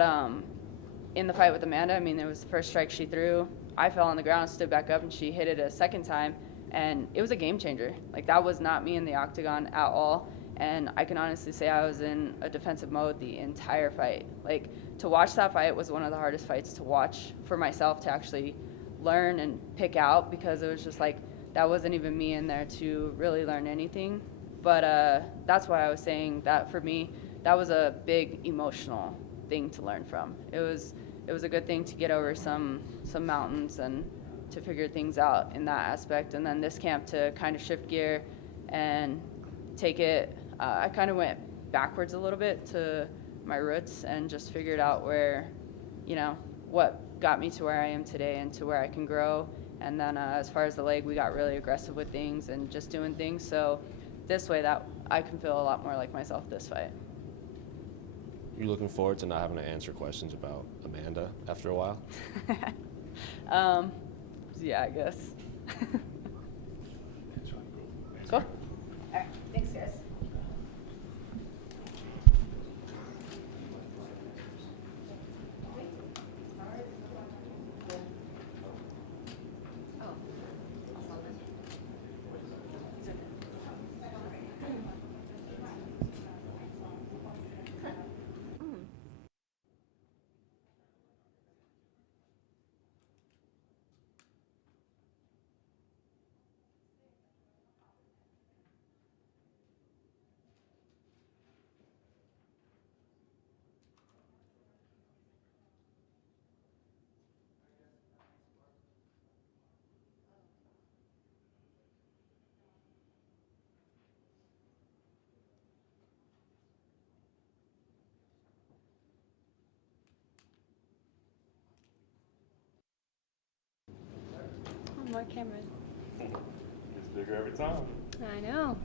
in the fight with Amanda, I mean, it was the first strike she threw. I fell on the ground, stood back up, and she hit it a second time. And it was a game changer. Like, that was not me in the octagon at all. And I can honestly say I was in a defensive mode the entire fight. Like, to watch that fight was one of the hardest fights to watch for myself, to actually learn and pick out, because it was just like, that wasn't even me in there to really learn anything. But that's why I was saying that for me, that was a big emotional thing to learn from. It was a good thing to get over some mountains and to figure things out in that aspect. And then this camp to kind of shift gear and take it, I kind of went backwards a little bit to my roots and just figured out where, what got me to where I am today and to where I can grow. And then as far as the leg, we got really aggressive with things and just doing things. So this way that I can feel a lot more like myself this fight. You looking forward to not having to answer questions about Amanda after a while? Yeah, I guess. Cool. All right. Thanks, guys. More cameras. It's bigger every time. I know.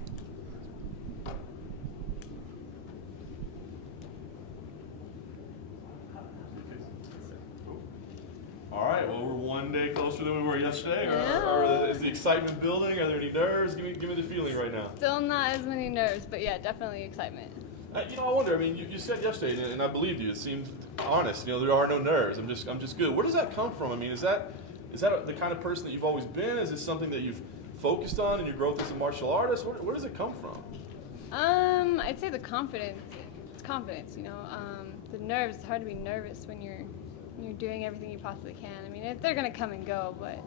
All right, well, we're one day closer than we were yesterday. Yeah. Is the excitement building? Are there any nerves? Give me the feeling right now. Still not as many nerves, but yeah, definitely excitement. I wonder. I mean, you said yesterday, and I believed you. It seemed honest. There are no nerves. I'm just good. Where does that come from? I mean, is that the kind of person that you've always been? Is this something that you've focused on in your growth as a martial artist? Where does it come from? I'd say the confidence. It's confidence, The nerves, it's hard to be nervous when you're doing everything you possibly can. I mean, they're going to come and go, but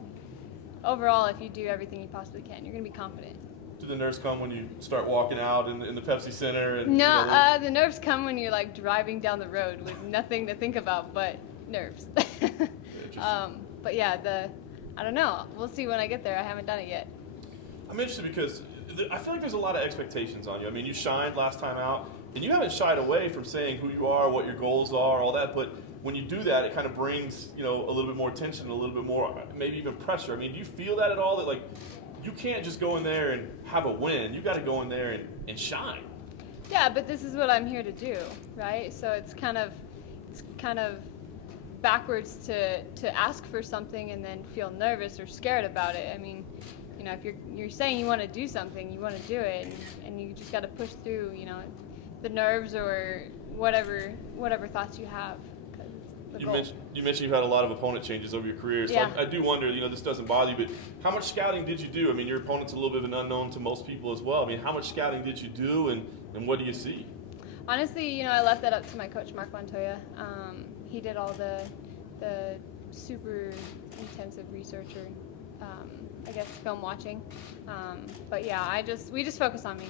overall, if you do everything you possibly can, you're going to be confident. Do the nerves come when you start walking out in the Pepsi Center? And, No, the nerves come when you're like driving down the road with nothing to think about but nerves. But yeah, I don't know. We'll see when I get there. I haven't done it yet. I'm interested because I feel like there's a lot of expectations on you. I mean, you shined last time out, and you haven't shied away from saying who you are, what your goals are, all that. But when you do that, it kind of brings, a little bit more tension, a little bit more, maybe even pressure. I mean, do you feel that at all? That like, you can't just go in there and have a win. You got to go in there and shine. Yeah, but this is what I'm here to do, right? So it's kind of backwards to ask for something and then feel nervous or scared about it. I mean, if you're saying you want to do something, you want to do it, and you just got to push through. the nerves or whatever thoughts you have. 'Cause it's the You goal. mentioned you've had a lot of opponent changes over your career, so Yeah. I do wonder, this doesn't bother you, but how much scouting did you do? I mean, your opponent's a little bit of an unknown to most people as well. I mean, how much scouting did you do, and what do you see? Honestly, I left that up to my coach, Mark Montoya. He did all the super intensive research or, I guess, film watching. But yeah, we just focus on me.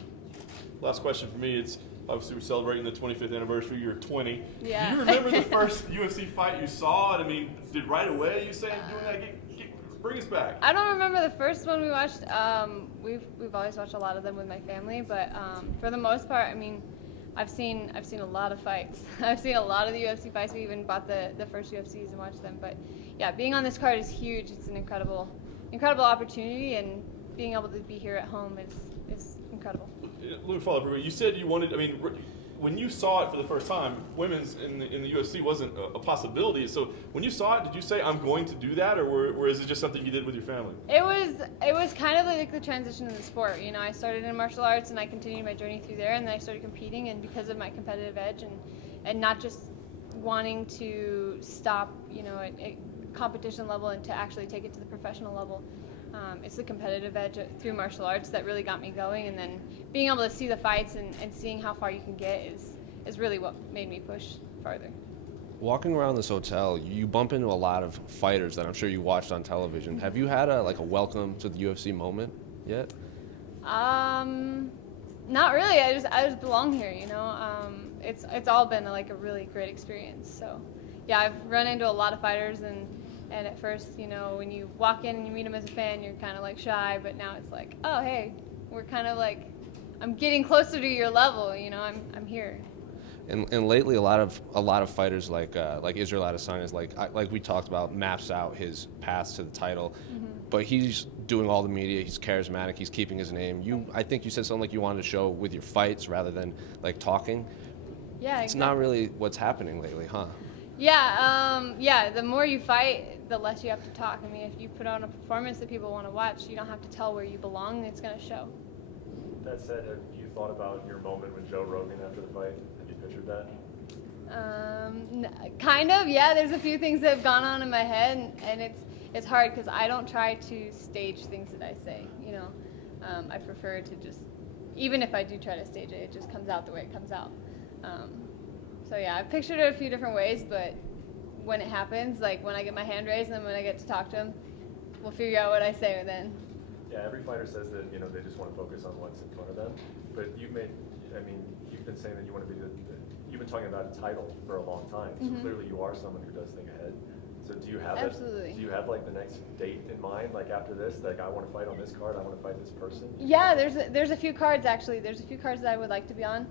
Last question for me. It's obviously we're celebrating the 25th anniversary. You're 20. Yeah. Do you remember the first UFC fight you saw? I mean, did right away you say I'm doing that? Bring us back. I don't remember the first one we watched. We've always watched a lot of them with my family, but for the most part, I mean, I've seen a lot of fights. I've seen a lot of the UFC fights. We even bought the first UFCs and watched them. But yeah, being on this card is huge. It's an incredible opportunity, and being able to be here at home is incredible. Let me follow up. You said you wanted. I mean, when you saw it for the first time, women's in the UFC wasn't a possibility. So when you saw it, did you say I'm going to do that, or is it just something you did with your family? It was kind of like the transition in the sport. I started in martial arts and I continued my journey through there, and then I started competing, and because of my competitive edge and not just wanting to stop, at competition level and to actually take it to the professional level. It's the competitive edge through martial arts that really got me going, and then being able to see the fights and seeing how far you can get is really what made me push farther. Walking around this hotel, you bump into a lot of fighters that I'm sure you watched on television. Have you had a welcome to the UFC moment yet? Not really. I just belong here. It's all been a really great experience. So yeah, I've run into a lot of fighters, and at first, when you walk in and you meet them as a fan, you're kind of shy, but now it's like, oh hey, we're kind of I'm getting closer to your level. I'm here. And lately, a lot of fighters like Israel Adesanya, like we talked about, maps out his path to the title, but he's doing all the media. He's charismatic. He's keeping his name. I think you said something like you wanted to show with your fights rather than talking. Yeah, it's not really what's happening lately, huh? Yeah, the more you fight, the less you have to talk. I mean, if you put on a performance that people want to watch, you don't have to tell where you belong. It's going to show. That said, have you thought about your moment with Joe Rogan after the fight? Have you pictured that? Kind of, yeah. There's a few things that have gone on in my head, and it's hard because I don't try to stage things that I say. I prefer to just, even if I do try to stage it, it just comes out the way it comes out. So yeah, I've pictured it a few different ways, but when it happens, when I get my hand raised and then when I get to talk to him, we'll figure out what I say then. Yeah, every fighter says that they just want to focus on what's in front of them. But you've been saying that you want to be you've been talking about a title for a long time. So clearly you are someone who does think ahead. So do you have Absolutely. Do you have the next date in mind? After this, I want to fight on this card. I want to fight this person. Yeah, there's a few cards actually. There's a few cards that I would like to be on.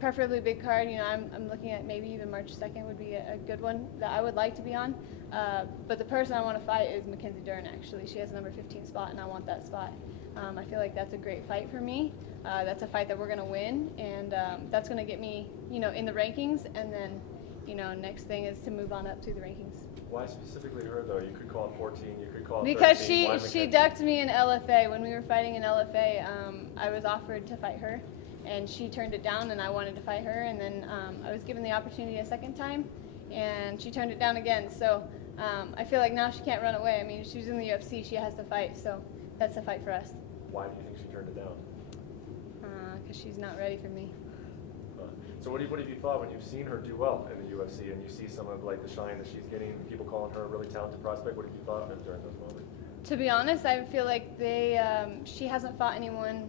Preferably big card. I'm looking at maybe even March 2nd would be a good one that I would like to be on. But the person I want to fight is Mackenzie Dern, actually. She has a number 15 spot, and I want that spot. I feel like that's a great fight for me. That's a fight that we're going to win, and that's going to get me, in the rankings. And then, next thing is to move on up through the rankings. Why specifically her, though? You could call it 14, you could call it because 13. Why she Mackenzie? ducked me in LFA. When we were fighting in LFA, I was offered to fight her, and she turned it down, and I wanted to fight her. And then I was given the opportunity a second time, and she turned it down again. So I feel like now she can't run away. I mean, she's in the UFC, she has to fight, so that's a fight for us. Why do you think she turned it down? Because she's not ready for me. So what have you thought when you've seen her do well in the UFC and you see some of the shine that she's getting, people calling her a really talented prospect? What have you thought of during those moments? To be honest, I feel like she hasn't fought anyone,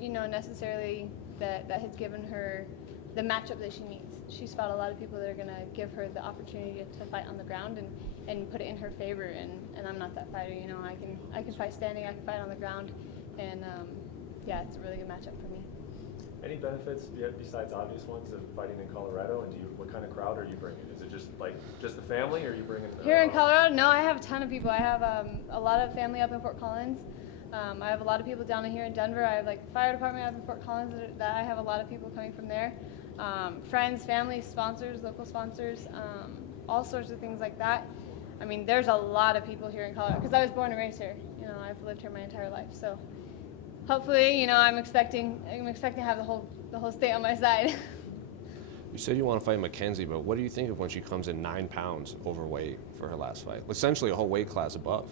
necessarily that has given her the matchup that she needs. She's fought a lot of people that are going to give her the opportunity to fight on the ground and put it in her favor, and I'm not that fighter. I can fight standing, I can fight on the ground, and yeah, it's a really good matchup for me. Any benefits besides obvious ones of fighting in Colorado? And what kind of crowd are you bringing? Is it just the family, or are you bringing? Here in Colorado, no, I have a ton of people. I have a lot of family up in Fort Collins. I have a lot of people down here in Denver. I have fire department up in Fort Collins that I have a lot of people coming from there. Friends, family, sponsors, local sponsors, all sorts of things like that. I mean, there's a lot of people here in Colorado because I was born and raised here. I've lived here my entire life. So hopefully, I'm expecting to have the whole state on my side. You said you want to fight Mackenzie, but what do you think of when she comes in 9 pounds overweight for her last fight? Essentially a whole weight class above.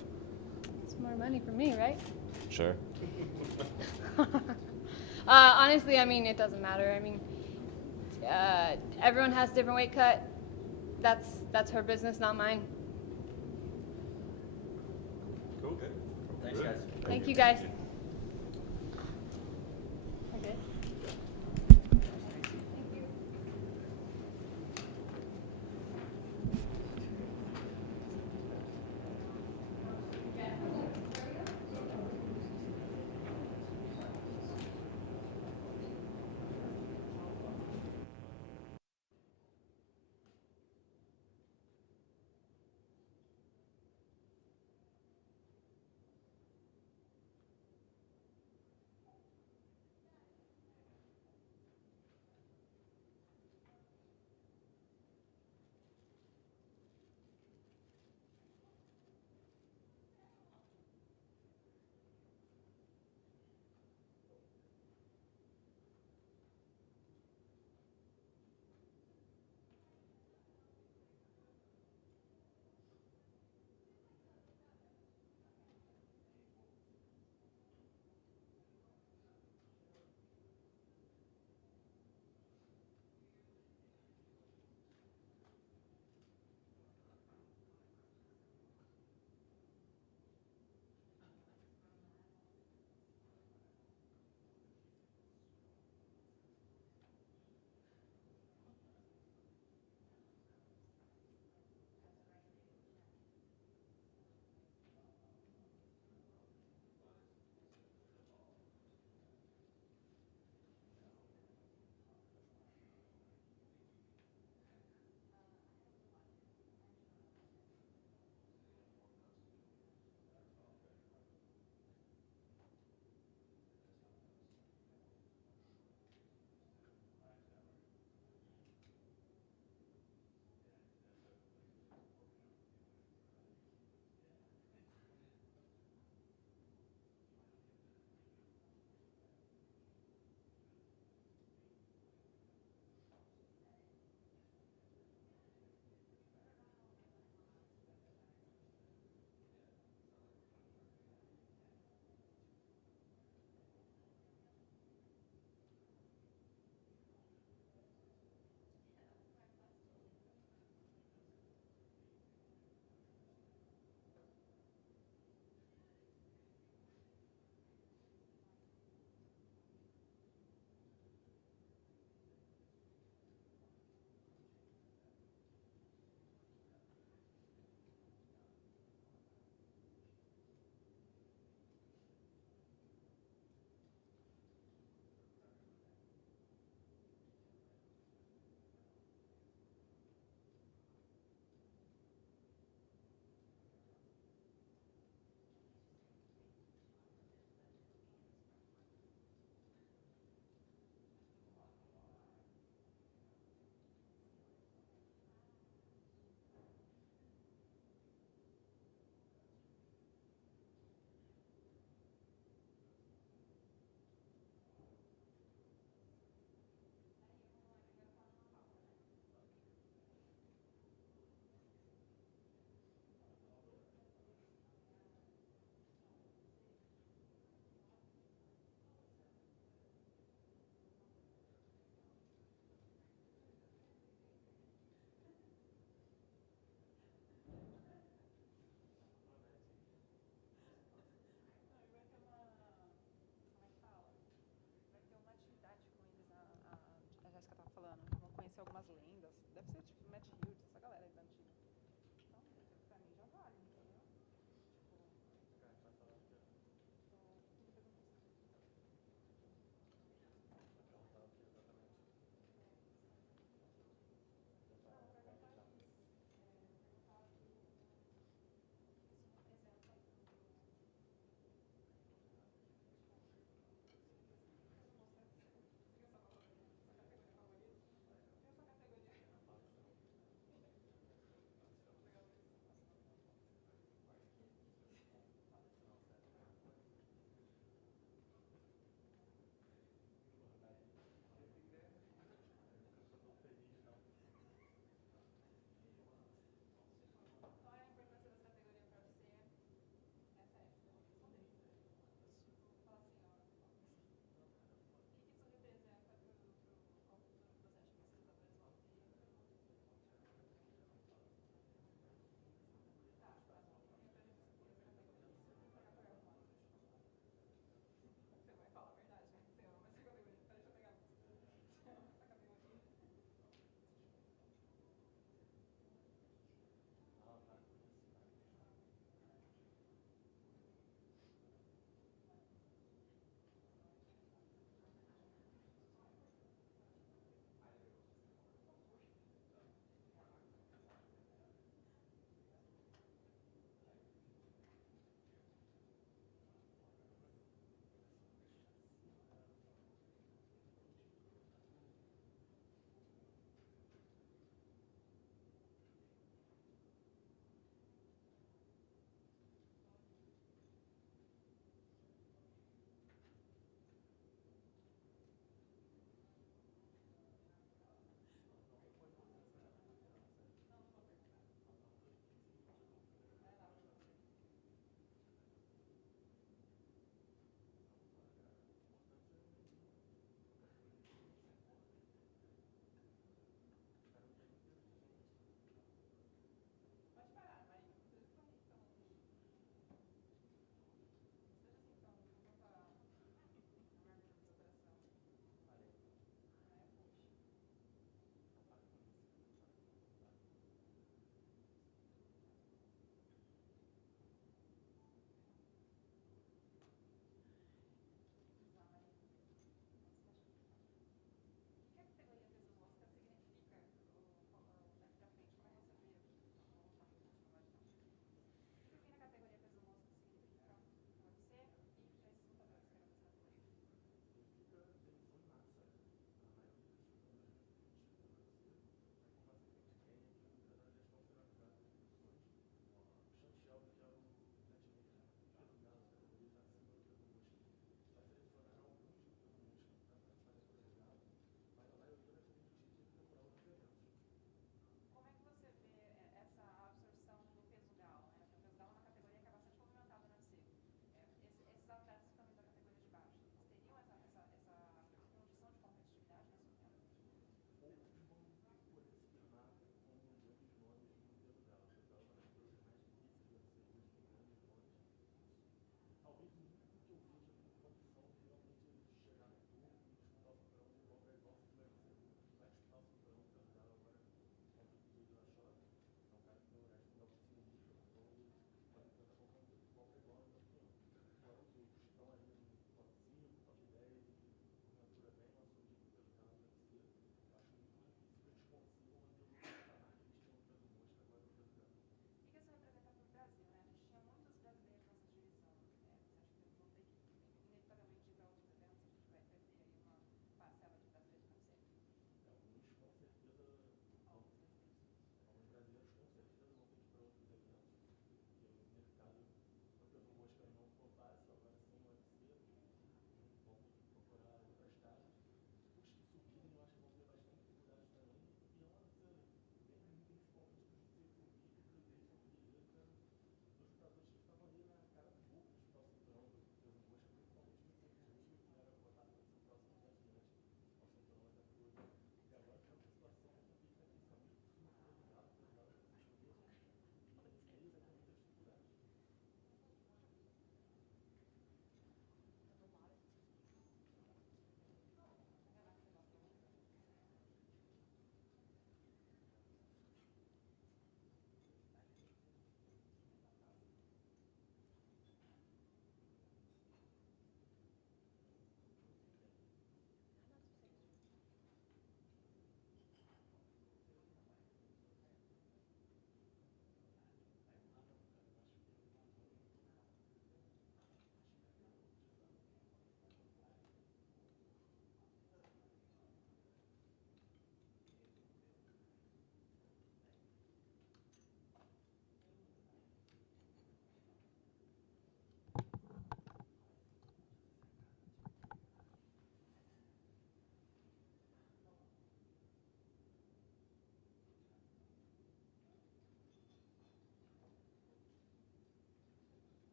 It's more money for me, right? Sure. Honestly, it doesn't matter. Everyone has a different weight cut. That's her business, not mine. Cool. Thanks, guys. Thank you, guys. Okay.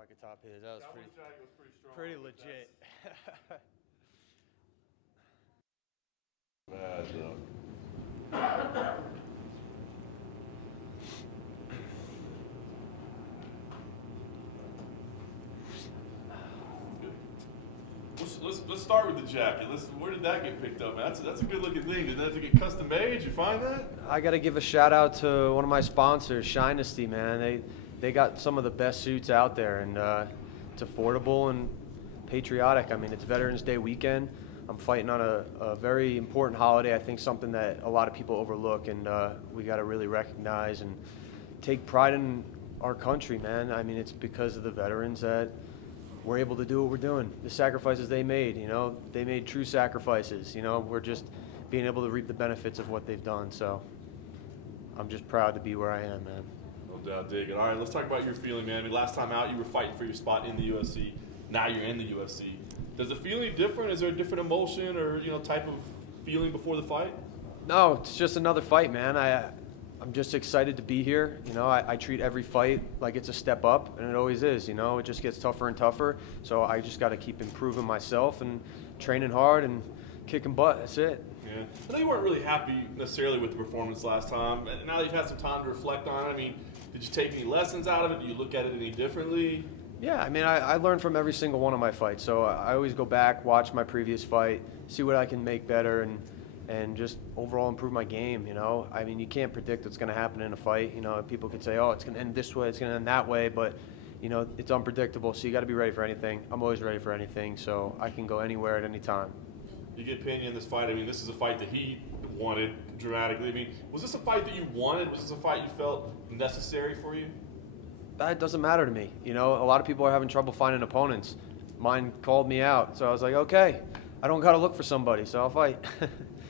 I could top his. That was Cowboy's dragon was pretty strong. pretty but legit. Bad though. Let's start with the jacket. Where did that get picked up, man? That's a good looking thing. Did that have to get custom made? Did you find that? I got to give a shout out to one of my sponsors, Shinesty, man. They got some of the best suits out there, and it's affordable and patriotic. I mean, it's Veterans Day weekend. I'm fighting on a very important holiday. I think something that a lot of people overlook, and we got to really recognize and take pride in our country, man. I mean, it's because of the veterans that we're able to do what we're doing. The sacrifices they made, they made true sacrifices. We're just being able to reap the benefits of what they've done. So I'm just proud to be where I am, man. No doubt, dig it. All right, let's talk about your feeling, man. I mean, last time out, you were fighting for your spot in the UFC. Now you're in the UFC. Does the feeling different? Is there a different emotion or type of feeling before the fight? No, it's just another fight, man. I'm just excited to be here. I treat every fight like it's a step up, and it always is. It just gets tougher and tougher. So I just got to keep improving myself and training hard and kicking butt. That's it. Yeah. I know you weren't really happy necessarily with the performance last time. And now that you've had some time to reflect on it, I mean, did you take any lessons out of it? Do you look at it any differently? Yeah, I mean, I learned from every single one of my fights. So I always go back, watch my previous fight, see what I can make better, and just overall improve my game. I mean, you can't predict what's going to happen in a fight. People could say, oh, it's going to end this way, it's going to end that way, but it's unpredictable, so you got to be ready for anything. I'm always ready for anything, so I can go anywhere at any time. You get Pena in this fight. I mean, this is a fight that he wanted dramatically. I mean, was this a fight that you wanted? Was this a fight you felt necessary for you? That doesn't matter to me. A lot of people are having trouble finding opponents. Mine called me out, so I was like, okay, I don't got to look for somebody, so I'll fight.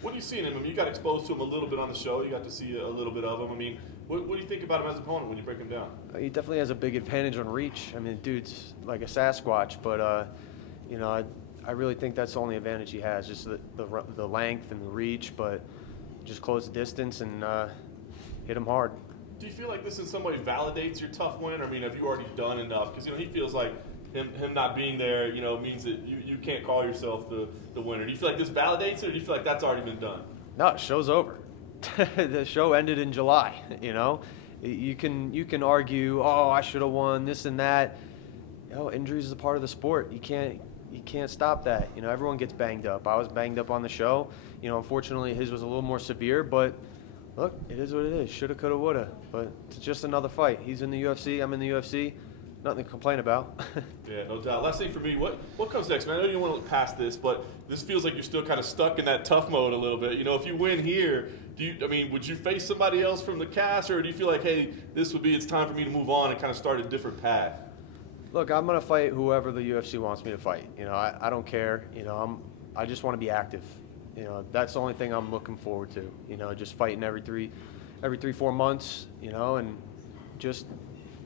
What do you see in him? I mean, you got exposed to him a little bit on the show. You got to see a little bit of him. I mean, what do you think about him as an opponent when you break him down? He definitely has a big advantage on reach. I mean, dude's like a Sasquatch, but I really think that's the only advantage he has, just the length and the reach, but just close the distance and hit him hard. Do you feel like this in some way validates your tough win? Or, I mean, have you already done enough? Because, he feels like him not being there, means that you can't call yourself the winner. Do you feel like this validates it, or do you feel like that's already been done? No, show's over. The show ended in July, You can argue, oh, I should have won, this and that. Injuries is a part of the sport. You can't stop that. Everyone gets banged up. I was banged up on the show. Unfortunately, his was a little more severe, but look, it is what it is. Shoulda, coulda, woulda. But it's just another fight. He's in the UFC. I'm in the UFC. Nothing to complain about. Yeah, no doubt. Last thing for me, what comes next, man? I know you don't want to look past this, but this feels like you're still kind of stuck in that tough mode a little bit. If you win here, would you face somebody else from the cast, or do you feel like, hey, it's time for me to move on and kind of start a different path? Look, I'm gonna fight whoever the UFC wants me to fight. I don't care. I just want to be active. That's the only thing I'm looking forward to. Just fighting every 3-4 months. And just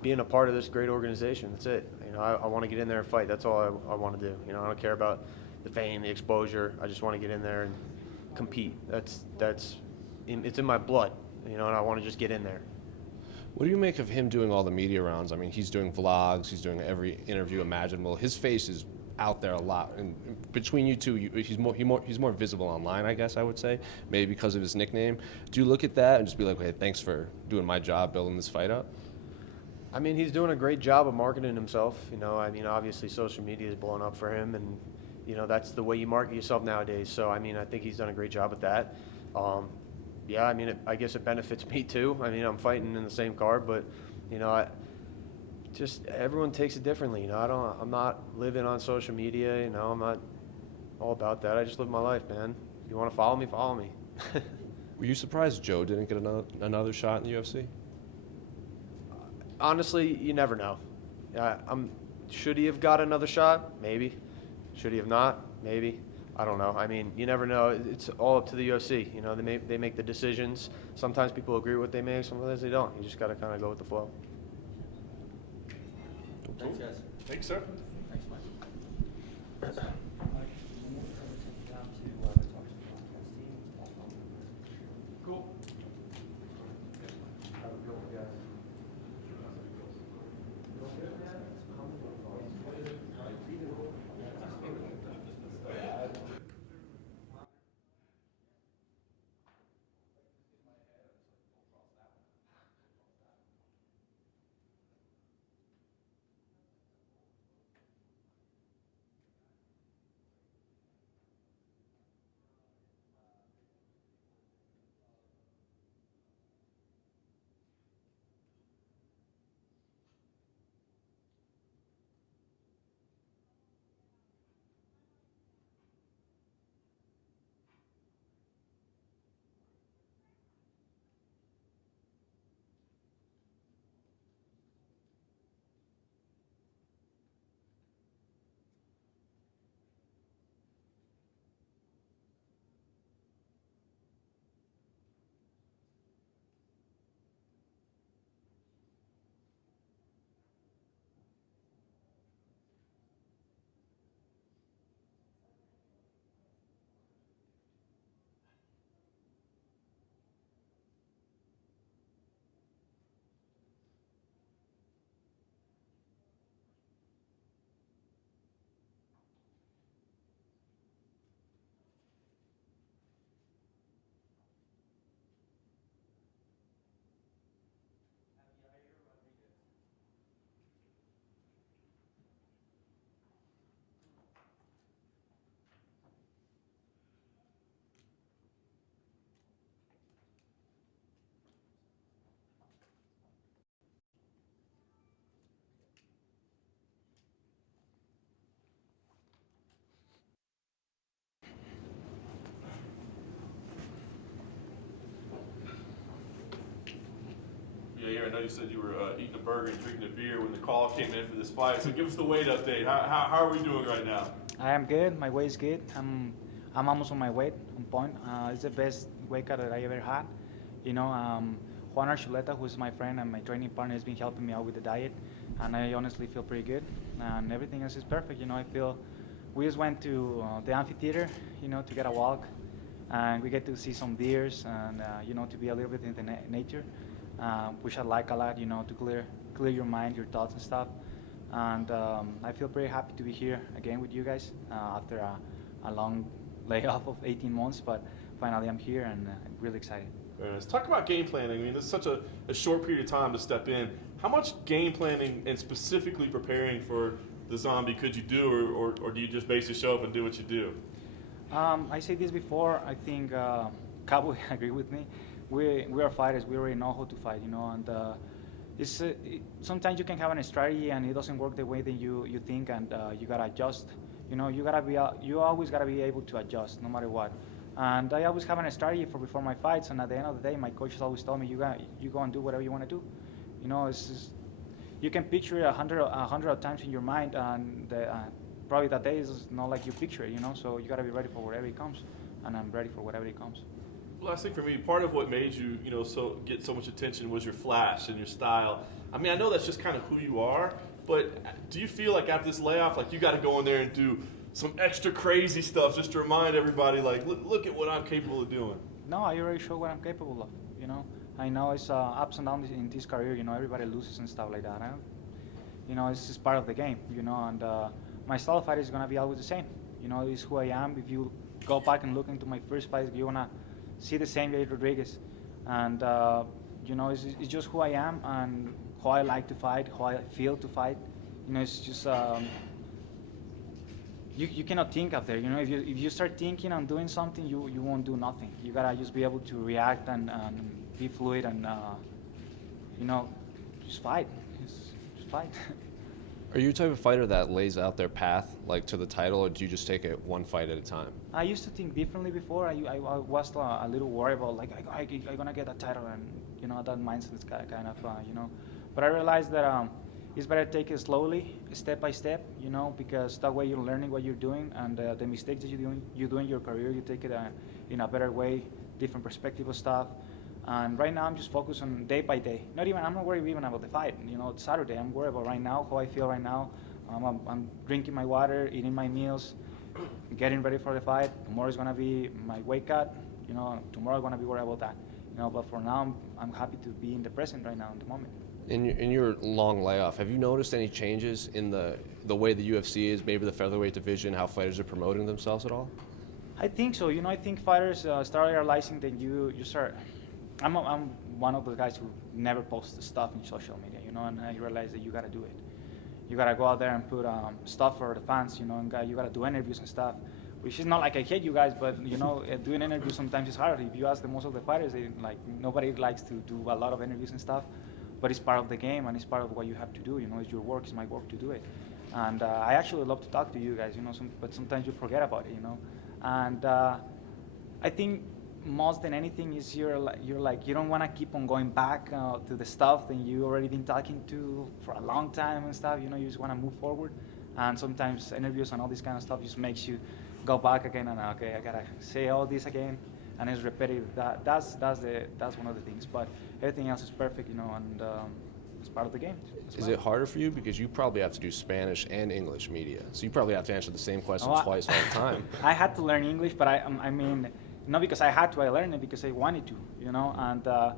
being a part of this great organization. That's it. I want to get in there and fight. That's all I want to do. I don't care about the fame, the exposure. I just want to get in there and compete. It's in my blood. And I want to just get in there. What do you make of him doing all the media rounds? I mean, he's doing vlogs, he's doing every interview imaginable. His face is out there a lot, and between you two, he's more visible online, I guess I would say, maybe because of his nickname. Do you look at that and just be like, hey, thanks for doing my job building this fight up? I mean, he's doing a great job of marketing himself. I mean, obviously social media is blowing up for him, and that's the way you market yourself nowadays. So I mean, I think he's done a great job at that. Yeah, I mean, I guess it benefits me too. I mean, I'm fighting in the same card, but just everyone takes it differently. I'm not living on social media. I'm not all about that. I just live my life, man. If you want to follow me, follow me. Were you surprised Joe didn't get another shot in the UFC? Honestly, you never know. Should he have got another shot? Maybe. Should he have not? Maybe. I don't know. I mean, you never know. It's all up to the UFC. They make the decisions. Sometimes people agree with what they make, sometimes they don't. You just got to kind of go with the flow. Thanks, guys. Thanks, sir. Thanks, Mike. Cool. Have a good one, guys. you said you were eating a burger and drinking a beer when the call came in for this fight. So give us the weight update. How are we doing right now? I am good. My weight is good. I'm almost on my weight, on point. It's the best weight cut that I ever had. You know, Juan Archuleta, who's my friend and my training partner, has been helping me out with the diet, and I honestly feel pretty good. And everything else is perfect. You know, I feel we just went to the amphitheater, you know, to get a walk, and we get to see some deers and you know, to be a little bit in the nature, which I like a lot. You know, to clear your mind, your thoughts and stuff. And I feel pretty happy to be here again with you guys after a long layoff of 18 months, but finally I'm here and I'm really excited. Let's talk about game planning. I mean, this is such a short period of time to step in. How much game planning and specifically preparing for the zombie could you do, or do you just basically show up and do what you do? I said this before. I think Cowboy agree with me. We are fighters. We already know how to fight, you know, and sometimes you can have a strategy and it doesn't work the way that you think, and you gotta adjust. You know, you always gotta be able to adjust no matter what. And I always have a strategy before my fights, and at the end of the day, my coaches always tell me, you go and do whatever you want to do. You know, you can picture it 100 times in your mind, and probably that day is not like you picture it. You know, so you gotta be ready for whatever it comes, and I'm ready for whatever it comes. Last thing for me, part of what made you, you know, get so much attention was your flash and your style. I mean, I know that's just kind of who you are, but do you feel like after this layoff, like you got to go in there and do some extra crazy stuff just to remind everybody, like, look at what I'm capable of doing? No, I already show what I'm capable of. You know, I know it's ups and downs in this career. You know, everybody loses and stuff like that. You know, it's just part of the game. You know, and my style of fight is gonna be always the same. You know, it's who I am. If you go back and look into my first fight, you're gonna see the same Yair Rodriguez, and you know, it's just who I am and how I like to fight, how I feel to fight. You know, it's just you cannot think up there. You know, if you start thinking and doing something, you won't do nothing. You gotta just be able to react and be fluid and you know, just fight. Just fight. Are you the type of fighter that lays out their path, like, to the title, or do you just take it one fight at a time? I used to think differently before. I was a little worried about, like, I'm gonna get a title, and you know, that mindset is kind of you know. But I realized that it's better to take it slowly, step by step, you know, because that way you're learning what you're doing, and the mistakes that you do in your career, you take it in a better way, different perspective of stuff. And right now I'm just focused on day by day. I'm not worried even about the fight. You know, it's Saturday. I'm worried about right now, how I feel right now. I'm drinking my water, eating my meals, getting ready for the fight. Tomorrow is gonna be my weight cut. You know, tomorrow I'm gonna be worried about that. You know, but for now I'm happy to be in the present right now, in the moment. In your long layoff, have you noticed any changes in the way the UFC is, maybe the featherweight division, how fighters are promoting themselves at all? I think so. You know, I think fighters start realizing that you start. I'm one of the guys who never posts stuff in social media, you know, and I realize that you gotta do it. You gotta go out there and put stuff for the fans, you know, and you gotta do interviews and stuff. Which is not like I hate you guys, but you know, doing interviews sometimes is hard. If you ask most of the fighters, nobody likes to do a lot of interviews and stuff. But it's part of the game and it's part of what you have to do. You know, it's your work, it's my work to do it. And I actually love to talk to you guys, you know, but sometimes you forget about it, you know. And I think most than anything is you don't want to keep on going back to the stuff that you already been talking to for a long time and stuff. You know, you just want to move forward. And sometimes interviews and all this kind of stuff just makes you go back again and okay, I gotta say all this again, and it's repetitive. That's one of the things. But everything else is perfect, you know, and it's part of the game. Is it harder for you because you probably have to do Spanish and English media, so you probably have to answer the same questions twice all the time? I had to learn English, but I mean, not because I had to. I learned it because I wanted to, you know. And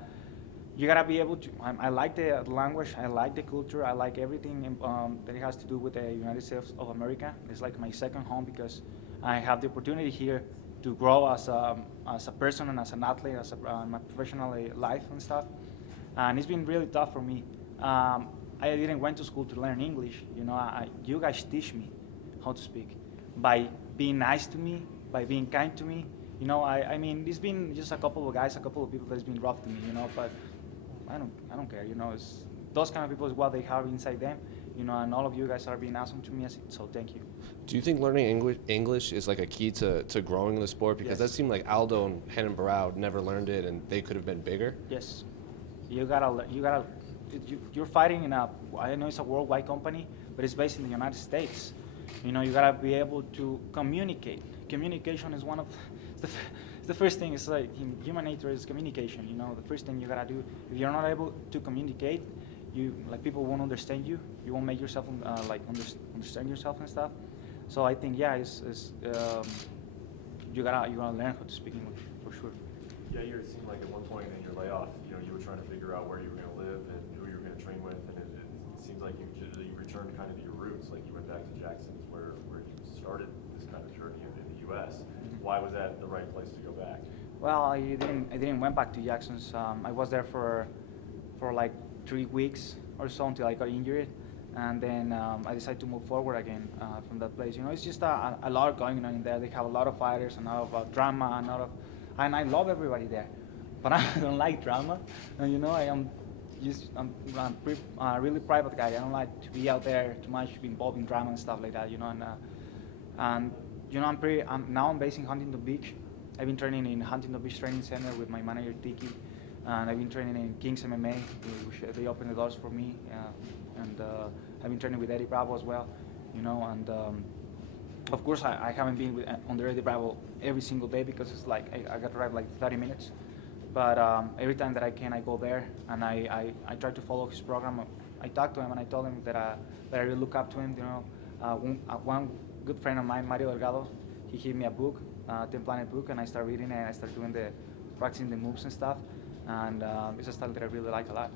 you gotta be able to. I like the language. I like the culture. I like everything that it has to do with the United States of America. It's like my second home because I have the opportunity here to grow as a person and as an athlete, as my professional life and stuff. And it's been really tough for me. I didn't went to school to learn English. You know, you guys teach me how to speak by being nice to me, by being kind to me. You know, I mean, it's been just a couple of guys, a couple of people that's been rough to me. You know, but I don't care. You know, it's those kind of people is what they have inside them. You know, and all of you guys are being awesome to me. So thank you. Do you think learning English is like a key to growing in the sport? Because that seemed like Aldo and Renan Barão never learned it, and they could have been bigger. Yes, you gotta you're fighting in a, I know it's a worldwide company, but it's based in the United States. You know, you gotta be able to communicate. Communication is one of it's the first thing. It's like in human nature is communication. You know, the first thing you gotta do. If you're not able to communicate, people won't understand you. You won't make yourself understand yourself and stuff. So I think you gotta learn how to speak English for sure. Yeah, it seemed like at one point in your layoff, you were trying to figure out where you were going to live and who you were going to train with, and it seems like you returned kind of to your roots, like you went back to Jackson's where you started this kind of journey in the U.S. Why was that the right place to go back? Well, I didn't went back to Jackson's. I was there for like 3 weeks or so until I got injured, and then I decided to move forward again from that place. You know, it's just a lot going on in there. They have a lot of fighters, a lot of drama, and I love everybody there, but I don't like drama. And you know, I'm really private guy. I don't like to be out there too much, be involved in drama and stuff like that. You know, and you know, I'm based in Huntington Beach. I've been training in Huntington Beach Training Center with my manager Tiki, and I've been training in King's MMA, which they opened the doors for me, and I've been training with Eddie Bravo as well. You know, and of course, I haven't been under Eddie Bravo every single day because it's like I got to drive like 30 minutes. But every time that I can, I go there and I try to follow his program. I talked to him and I told him that I really look up to him. You know, one good friend of mine, Mario Delgado, he gave me a book, 10 Planet book, and I started reading it and I started practicing the moves and stuff. And it's a style that I really like a lot.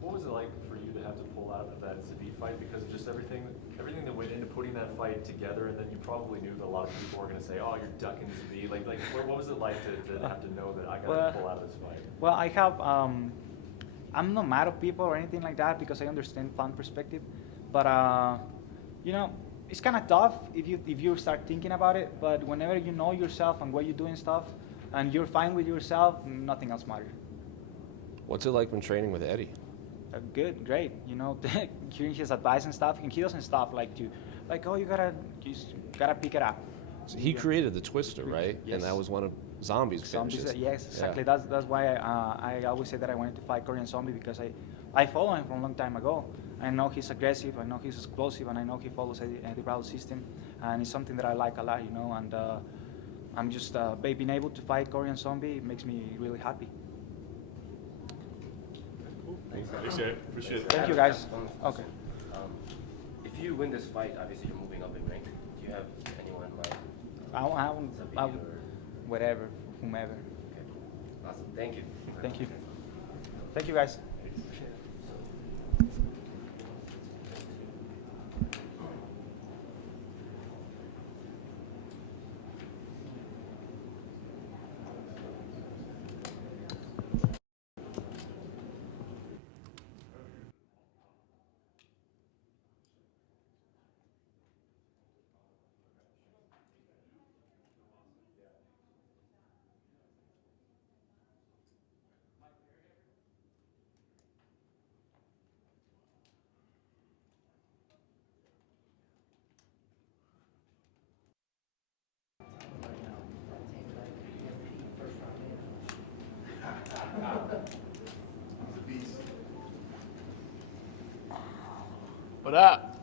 What was it like for you to have to pull out of that Zabit fight because of just everything that went into putting that fight together, and then you probably knew that a lot of people were going to say, "Oh, you're ducking Zabit." Like what was it like to have to know that I got to pull out of this fight? Well, I have. I'm not mad at people or anything like that because I understand fan perspective, but you know, it's kind of tough if you start thinking about it. But whenever you know yourself and what you're doing stuff, and you're fine with yourself, nothing else matters. What's it like when training with Eddie? Good, great. You know, hearing his advice and stuff, and he doesn't stop oh, you gotta pick it up. So he created the twister, right? Yes. And that was one of Zombie's finishes. Yes, exactly. Yeah. That's why I always say that I wanted to fight Korean Zombie because I follow him from a long time ago. I know he's aggressive, I know he's explosive, and I know he follows the Bravo system, and it's something that I like a lot, you know. And I'm just being able to fight Korean Zombie makes me really happy. Thanks, Jay. Appreciate it. Thank you, guys. Okay. If you win this fight, obviously you're moving up in rank. Do you have anyone like I won't whatever, whomever. Okay. Awesome. Thank you. Thank you. Thank you, guys. What up?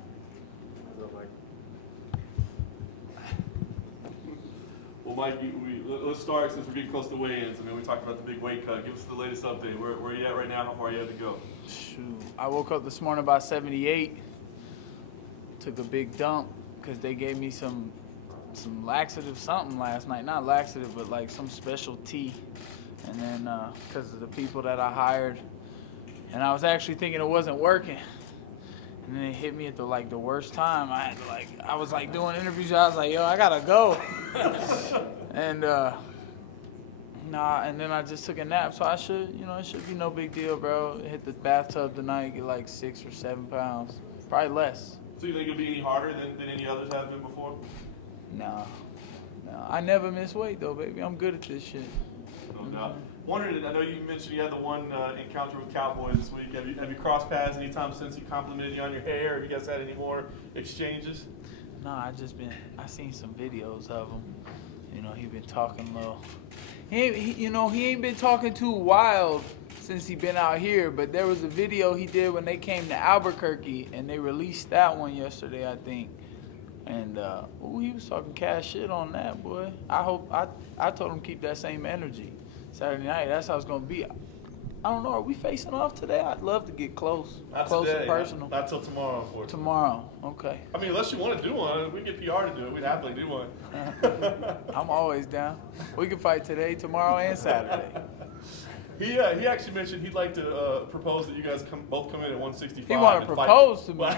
Well, Mike, let's start since we're getting close to weigh-ins. I mean, we talked about the big weight cut. Give us the latest update. Where are you at right now? How far you had to go? Shoot. I woke up this morning about 78. Took a big dump because they gave me some laxative something last night. Not laxative, but like some special tea. And then because of the people that I hired, and I was actually thinking it wasn't working. And then it hit me at the worst time. I was doing interviews. I was like, yo, I gotta go. And and then I just took a nap. So it should be no big deal, bro. Hit the bathtub tonight, get like 6 or 7 pounds, probably less. So you think it'll be any harder than any others have been before? No, I never miss weight though, baby. I'm good at this shit. No doubt. Wondering, I know you mentioned you had the one encounter with Cowboy this week. Have you crossed paths anytime since he complimented you on your hair? Have you guys had any more exchanges? No, I seen some videos of him. You know, he been talking low. He ain't been talking too wild since he been out here, but there was a video he did when they came to Albuquerque, and they released that one yesterday, I think. And he was talking cash shit on that, boy. I told him keep that same energy. Saturday night, that's how it's gonna be. I don't know, are we facing off today? I'd love to get close. Not close today, and personal. Not till tomorrow, unfortunately. Tomorrow, okay. I mean, unless you want to do one, we get PR to do it. We'd happily do one. I'm always down. We can fight today, tomorrow, and Saturday. He actually mentioned he'd like to propose that you guys both come in at 165. He want to and propose to me.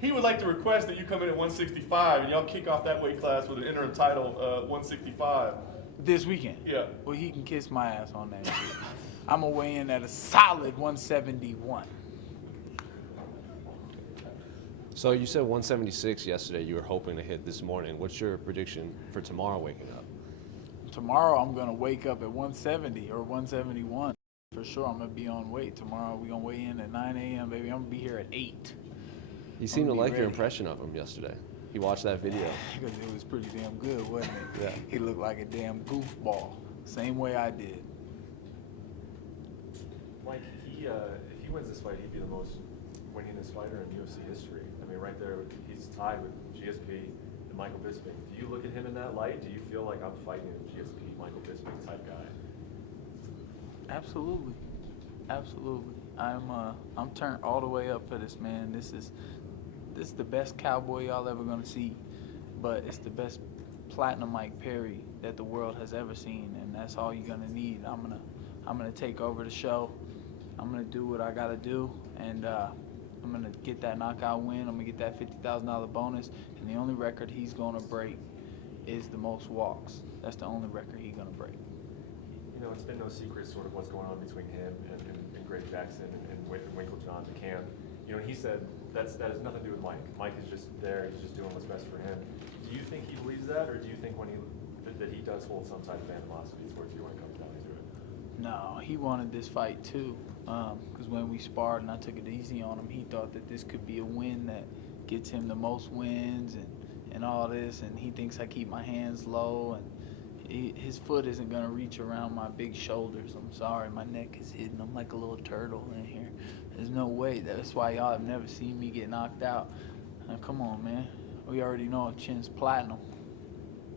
He would like to request that you come in at 165 and y'all kick off that weight class with an interim title 165. This weekend? Yeah. Well, he can kiss my ass on that shit. I'm going to weigh in at a solid 171. So you said 176 yesterday you were hoping to hit this morning. What's your prediction for tomorrow waking up? Tomorrow I'm going to wake up at 170 or 171. For sure I'm going to be on weight. Tomorrow we're going to weigh in at 9 a.m., baby. I'm going to be here at 8. He seemed to like your ready. impression of him yesterday. He watched that video. Because it was pretty damn good, wasn't it? Yeah. He looked like a damn goofball. Same way I did. Mike, if he wins this fight, he'd be the most winningest fighter in UFC history. I mean, right there, he's tied with GSP and Michael Bisping. Do you look at him in that light? Do you feel like I'm fighting a GSP, Michael Bisping type guy? Absolutely. Absolutely. I'm turned all the way up for this, man. This is the best Cowboy y'all ever gonna see, but it's the best platinum Mike Perry that the world has ever seen, and that's all you're gonna need. I'm gonna take over the show. I'm gonna do what I gotta do, and I'm gonna get that knockout win. I'm gonna get that $50,000 bonus, and the only record he's gonna break is the most walks. That's the only record he's gonna break. You know, it's been no secret sort of what's going on between him and Greg Jackson and Winklejohn, the camp. You know, he said that has nothing to do with Mike. Mike is just there. He's just doing what's best for him. Do you think he believes that, or do you think that he does hold some type of animosity towards you when it comes down to it? No, he wanted this fight too. Because when we sparred and I took it easy on him, he thought that this could be a win that gets him the most wins and all this. And he thinks I keep my hands low, and his foot isn't going to reach around my big shoulders. I'm sorry, my neck is hidden. I'm like a little turtle in here. There's no way. That's why y'all have never seen me get knocked out. Now, come on, man. We already know Chin's platinum.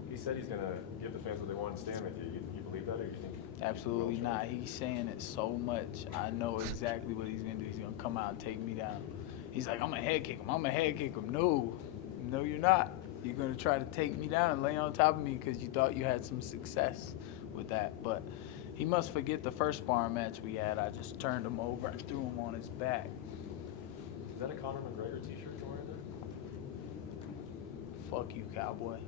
He said he's going to give the fans what they want and stand with you. You believe that, or you think? Absolutely not. He's saying it so much. I know exactly what he's going to do. He's going to come out and take me down. He's like, I'm going to head kick him. I'm going to head kick him. No, you're not. You're going to try to take me down and lay on top of me because you thought you had some success with that. But he must forget the first sparring match we had. I just turned him over and threw him on his back. Is that a Conor McGregor t-shirt you're wearing there? Fuck you, Cowboy.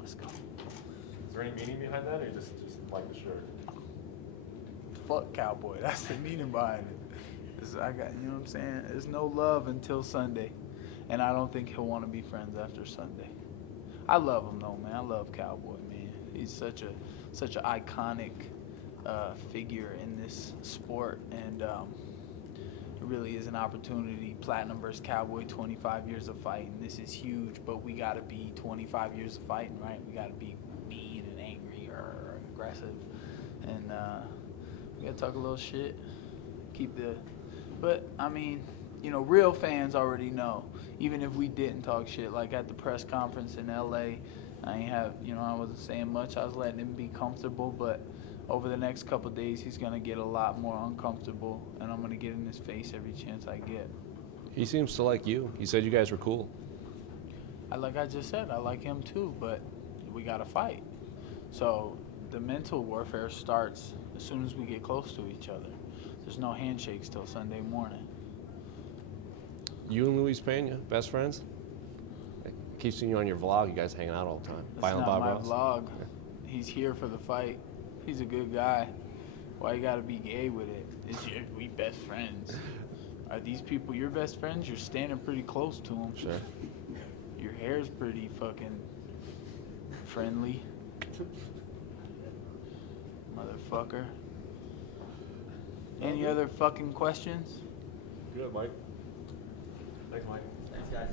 Let's go. Is there any meaning behind that, or you just like the shirt? Fuck Cowboy. That's the meaning behind it. You know what I'm saying? There's no love until Sunday. And I don't think he'll want to be friends after Sunday. I love him though, man. I love Cowboy, man. He's such an iconic figure in this sport, and it really is an opportunity. Platinum versus Cowboy, 25 years of fighting. This is huge, but we got to be 25 years of fighting, right? We got to be mean and angry or aggressive, and we got to talk a little shit. But I mean, you know, real fans already know. Even if we didn't talk shit, like at the press conference in LA, I wasn't saying much. I was letting him be comfortable, but over the next couple of days, he's gonna get a lot more uncomfortable, and I'm gonna get in his face every chance I get. He seems to like you. He said you guys were cool. Like I just said, I like him too, but we gotta fight. So the mental warfare starts as soon as we get close to each other. There's no handshakes till Sunday morning. You and Luis Pena, best friends? I keep seeing you on your vlog. You guys hanging out all the time. That's Violent not Bob my Ross. vlog. He's here for the fight. He's a good guy. Why you gotta be gay with it? We best friends. Are these people your best friends? You're standing pretty close to them. Sure. Your hair's pretty fucking friendly. Motherfucker. Any other fucking questions? Good, Mike. Thanks, Mike. Thanks, guys.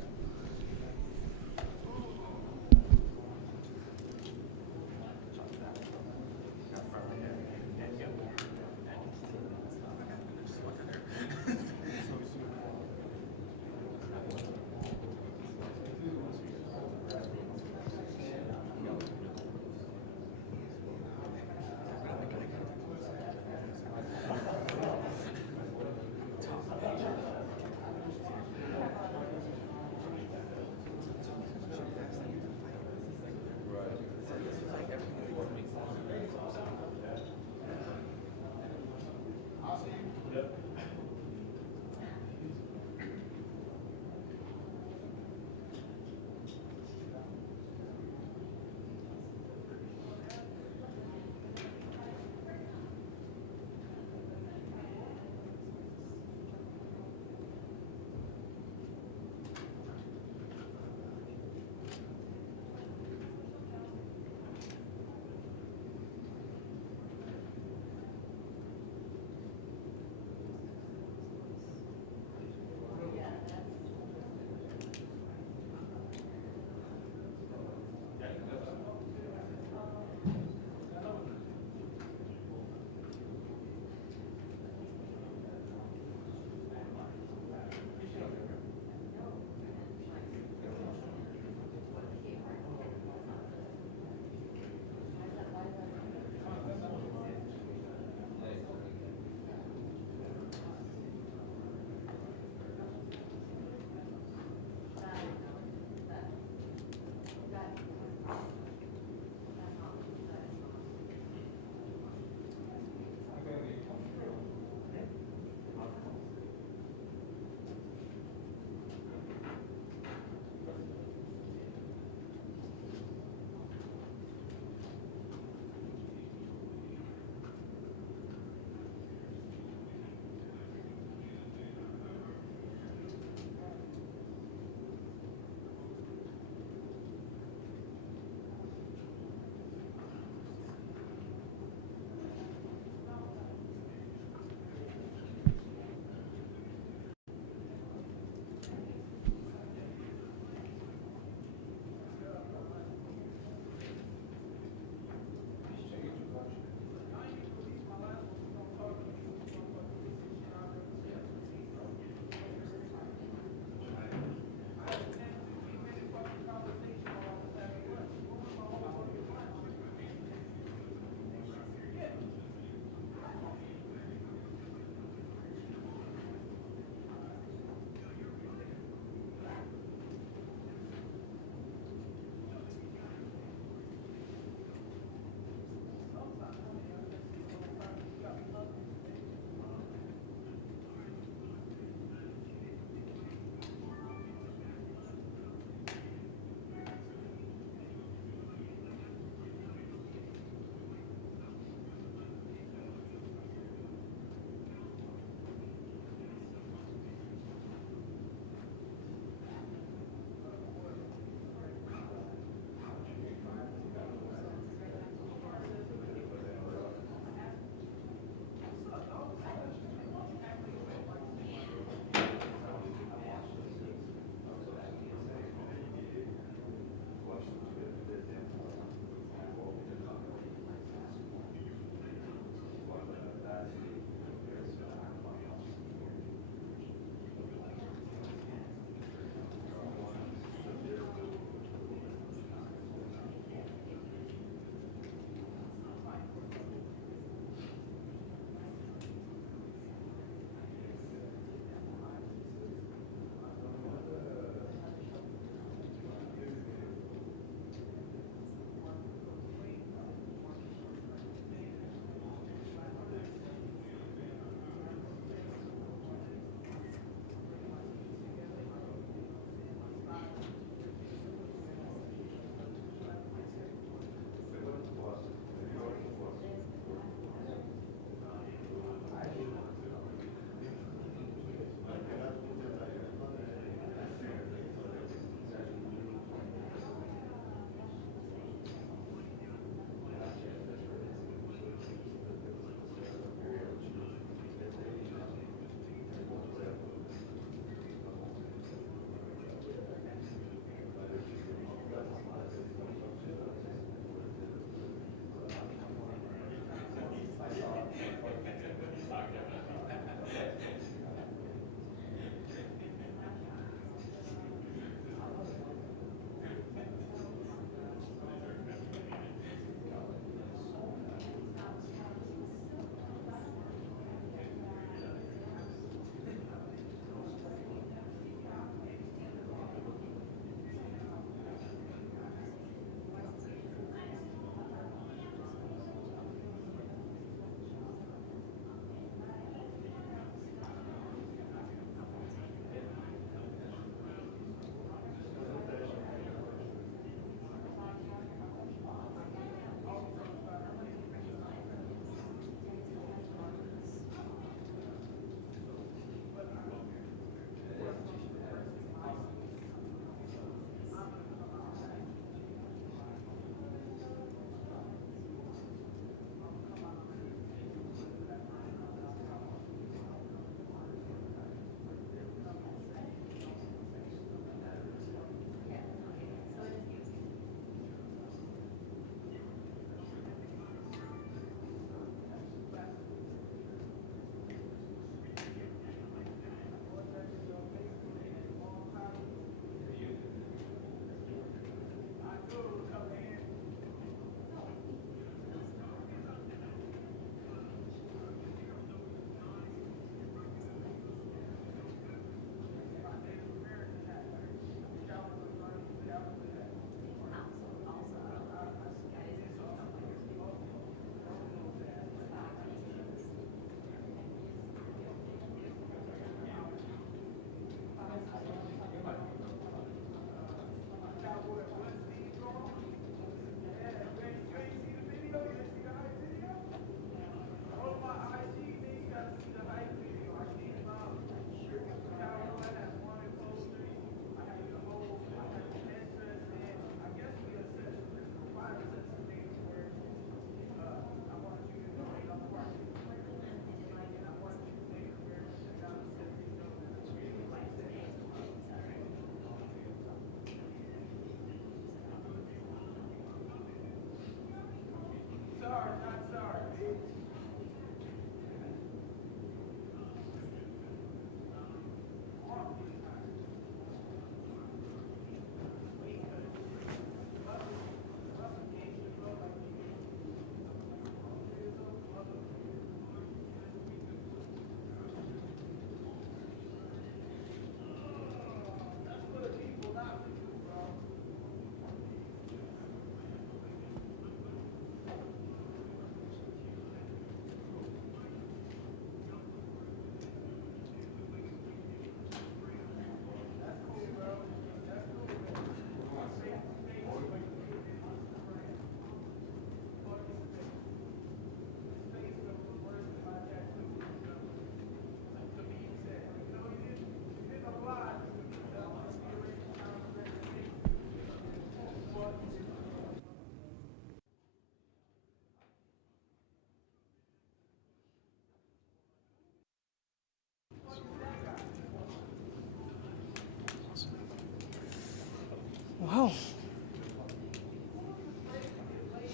Wow.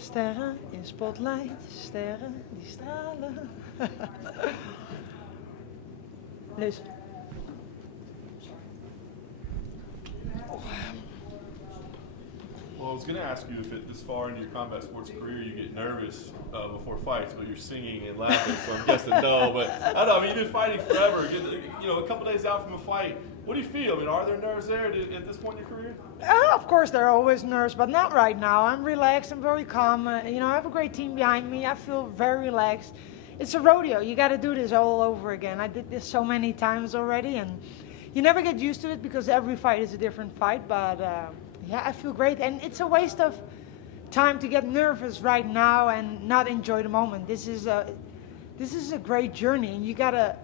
Sterren in spotlight, sterren die stralen. Listen. Well, I was going to ask you if at this far into your combat sports career you get nervous before fights, but you're singing and laughing, so I'm guessing no. But I don't know. I mean, you've been fighting forever. A couple days out from a fight, what do you feel? I mean, are there nerves there at this point in your career? Of course, there are always nerves, but not right now. I'm relaxed. I'm very calm. I have a great team behind me. I feel very relaxed. It's a rodeo. You got to do this all over again. I did this so many times already, and you never get used to it because every fight is a different fight. But yeah, I feel great, and it's a waste of time to get nervous right now and not enjoy the moment. This is a great journey, and you gotta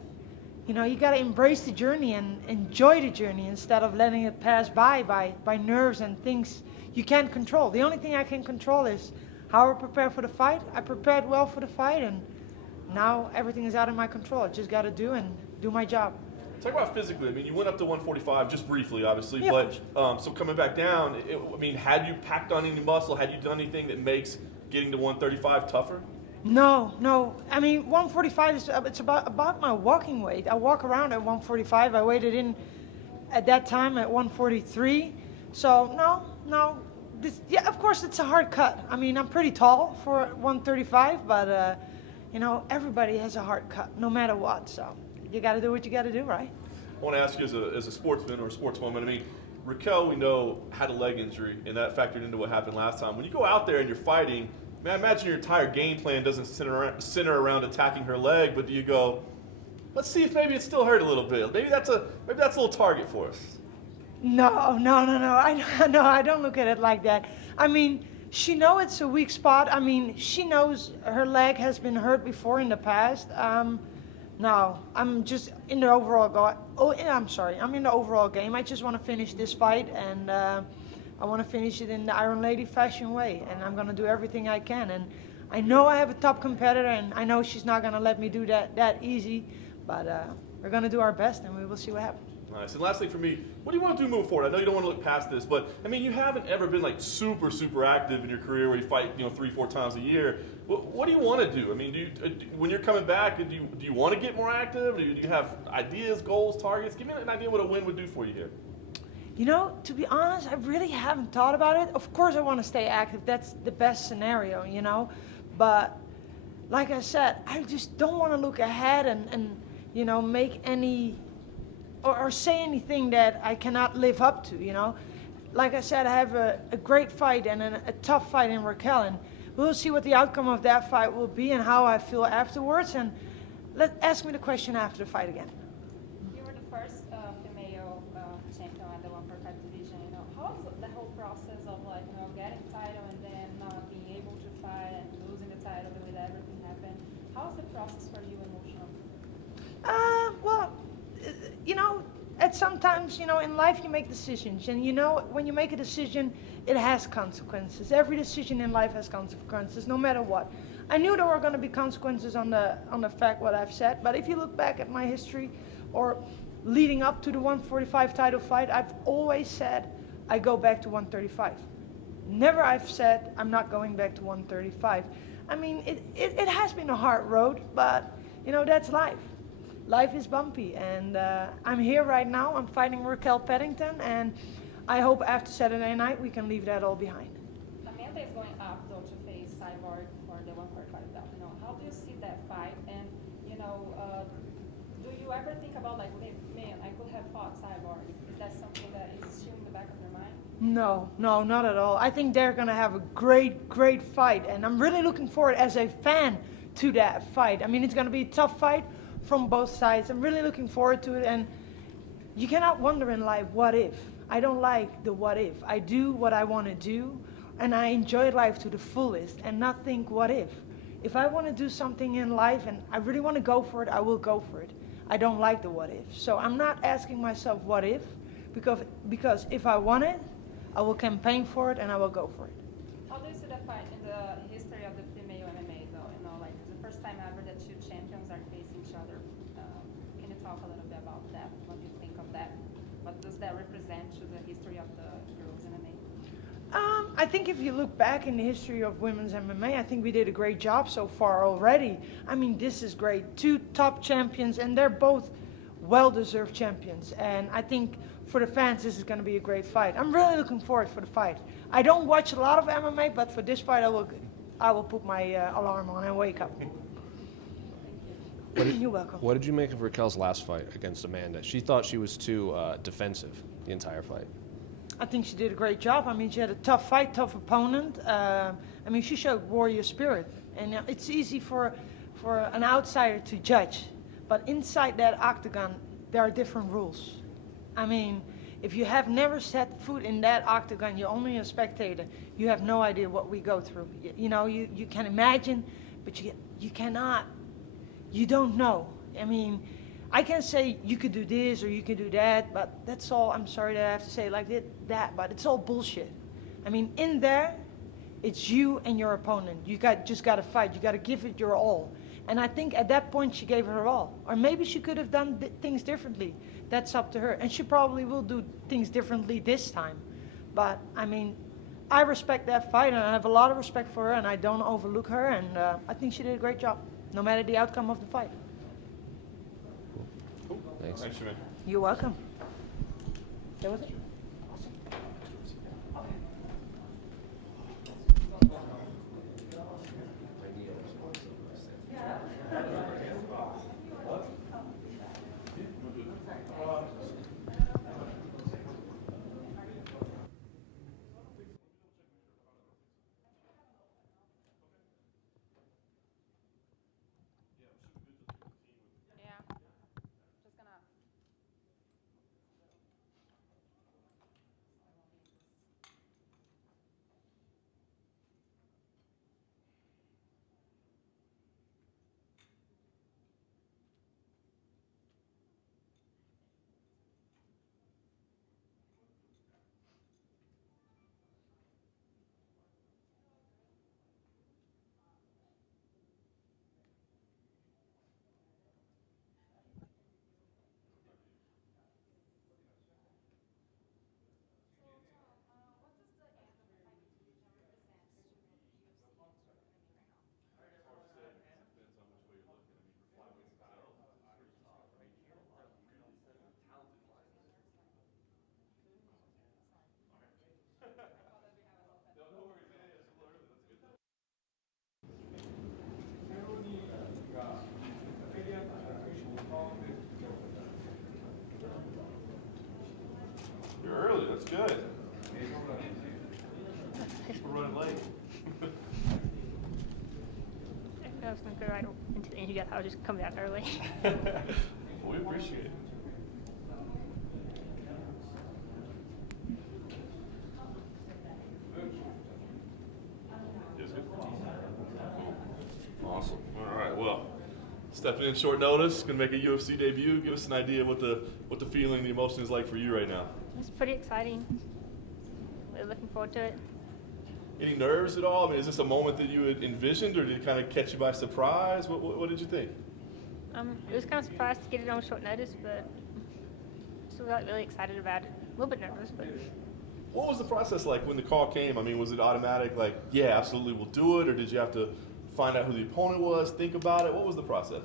embrace the journey and enjoy the journey instead of letting it pass by nerves and things you can't control. The only thing I can control is how I prepare for the fight. I prepared well for the fight, and now everything is out of my control. I just got to do my job. Talk about physically. I mean, you went up to 145 just briefly, obviously, Yeah, but so coming back down, had you packed on any muscle? Had you done anything that makes getting to 135 tougher? No. I mean, 145 it's about my walking weight. I walk around at 145. I weighed in at that time at 143. So no. Yeah, of course it's a hard cut. I mean, I'm pretty tall for 135, but everybody has a hard cut, no matter what. So you got to do what you got to do, right? I want to ask you as a sportsman or a sportswoman. I mean, Raquel, we know, had a leg injury, and that factored into what happened last time. When you go out there and you're fighting, I imagine your entire game plan doesn't center around attacking her leg, but do you go, let's see if maybe it still hurt a little bit. Maybe that's a little target for us. No. I don't look at it like that. I mean, she knows it's a weak spot. I mean, she knows her leg has been hurt before in the past. No, I'm just in the overall I'm in the overall game. I just want to finish this fight, and I want to finish it in the Iron Lady fashion way, and I'm going to do everything I can. And I know I have a top competitor, and I know she's not going to let me do that easy, but we're going to do our best, and we will see what happens. Nice. And lastly for me, what do you want to do moving forward? I know you don't want to look past this, but I mean, you haven't ever been like super active in your career where you fight 3-4 times a year. What do you want to do? I mean, when you're coming back, do you want to get more active? Do you have ideas, goals, targets? Give me an idea what a win would do for you here. To be honest, I really haven't thought about it. Of course I want to stay active. That's the best scenario, But like I said, I just don't want to look ahead and make any or say anything that I cannot live up to, Like I said, I have a great fight and a tough fight in Raquel, and we'll see what the outcome of that fight will be and how I feel afterwards. And ask me the question after the fight again. You were the first female champion at the 145 division. How was the whole process of getting the title and then not being able to fight and losing the title the way that everything happened? How was the process for you emotionally? At sometimes, in life you make decisions, and when you make a decision, it has consequences. Every decision in life has consequences, no matter what. I knew there were going to be consequences on the fact what I've said, but if you look back at my history or leading up to the 145 title fight, I've always said I go back to 135. Never I've said I'm not going back to 135. I mean, it has been a hard road, but that's life. Life is bumpy, and I'm here right now. I'm fighting Raquel Pennington, and I hope after Saturday night we can leave that all behind. Amanda is going up though to face Cifers for the 145 belt. How do you see that fight? And do you ever think about man, I could have fought Cifers? Is that something that is still in the back of your mind? No, not at all. I think they're gonna have a great fight, and I'm really looking forward as a fan to that fight. I mean, it's gonna be a tough fight from both sides. I'm really looking forward to it, and you cannot wonder in life, what if? I don't like the what if. I do what I want to do, and I enjoy life to the fullest and not think what if. If I want to do something in life and I really want to go for it, I will go for it. I don't like the what if. So I'm not asking myself what if, because if I want it, I will campaign for it and I will go for it. How do you see that fight in the history of the female MMA though? The first time ever that two champions are facing each other. Can you talk a little bit about that? What do you think of that? What does that represent to the history of the girls MMA? I think if you look back in the history of women's MMA, I think we did a great job so far already. I mean, this is great. 2 top champions, and they're both well-deserved champions. And I think for the fans, this is going to be a great fight. I'm really looking forward for the fight. I don't watch a lot of MMA, but for this fight, I will put my alarm on and wake up. You're welcome. What did you make of Raquel's last fight against Amanda? She thought she was too defensive the entire fight. I think she did a great job. I mean, she had a tough fight, tough opponent. I mean, she showed warrior spirit. And it's easy for an outsider to judge. But inside that octagon, there are different rules. I mean, if you have never set foot in that octagon, you're only a spectator. You have no idea what we go through. You can imagine, but you cannot. You don't know. I mean, I can say you could do this or you could do that, but that's all. I'm sorry that I have to say it like that, but it's all bullshit. I mean, in there, it's you and your opponent. You just got to fight. You got to give it your all. And I think at that point she gave her all. Or maybe she could have done things differently. That's up to her. And she probably will do things differently this time. But, I mean, I respect that fight, and I have a lot of respect for her, and I don't overlook her, and I think she did a great job, no matter the outcome of the fight. Thanks. Thanks, Germaine. You're welcome. That was it? You're early. That's good. We're running late. I was going to go right into the interview. I was just coming out early. We appreciate it. Is good. Awesome. All right. Well, stepping in short notice, gonna make a UFC debut. Give us an idea of what the feeling, the emotion is like for you right now. It's pretty exciting. Really looking forward to it. Any nerves at all? I mean, is this a moment that you had envisioned, or did it kind of catch you by surprise? What did you think? It was kind of surprised to get it on short notice, but still got really excited about it. A little bit nervous, but. What was the process like when the call came? I mean, was it automatic, like, yeah, absolutely, we'll do it, or did you have to find out who the opponent was, think about it? What was the process?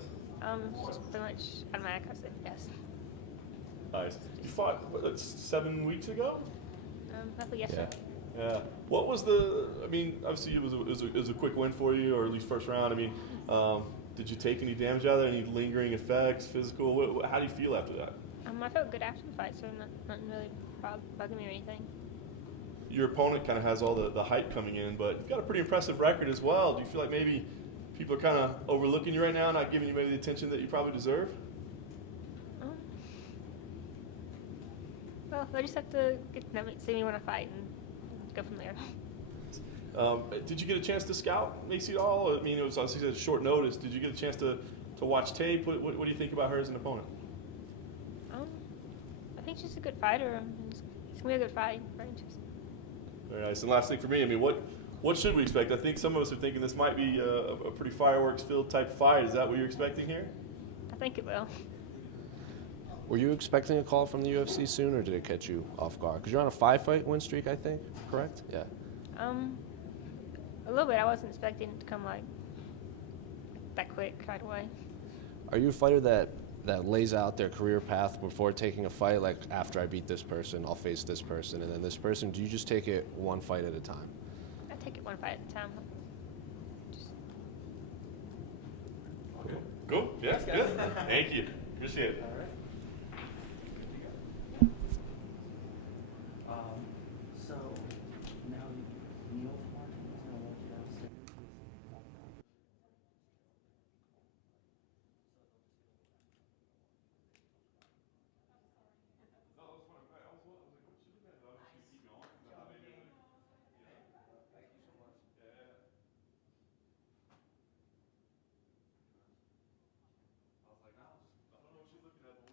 Just pretty much automatic. I said yes. Nice. You fought 7 weeks ago? Roughly yesterday. Yeah. What was I mean, obviously it was a quick win for you, or at least first round. I mean, did you take any damage out of there? Any lingering effects, physical? How do you feel after that? I felt good after the fight, so nothing really bugging me or anything. Your opponent kind of has all the hype coming in, but you've got a pretty impressive record as well. Do you feel like maybe people are kind of overlooking you right now, not giving you maybe the attention that you probably deserve? Well, I just have to get to know me, see me when I fight, and go from there. Did you get a chance to scout Maycee at all? I mean, it was obviously a short notice. Did you get a chance to watch tape? What do you think about her as an opponent? I think she's a good fighter. It's gonna be a good fight. Very interesting. Very nice. And last thing for me, I mean, what should we expect? I think some of us are thinking this might be a pretty fireworks-filled type fight. Is that what you're expecting here? I think it will. Were you expecting a call from the UFC soon, or did it catch you off guard? Because you're on a 5-fight win streak, I think, correct? Yeah. A little bit. I wasn't expecting it to come like that quick right away. Are you a fighter that lays out their career path before taking a fight? Like, after I beat this person, I'll face this person, and then this person. Do you just take it one fight at a time? I take it one fight at a time. Okay. Cool. Yeah. Good. Thank you. Appreciate it. So now Neil Martin is going to let you downstairs. I was like, nah, I don't know what she's looking at.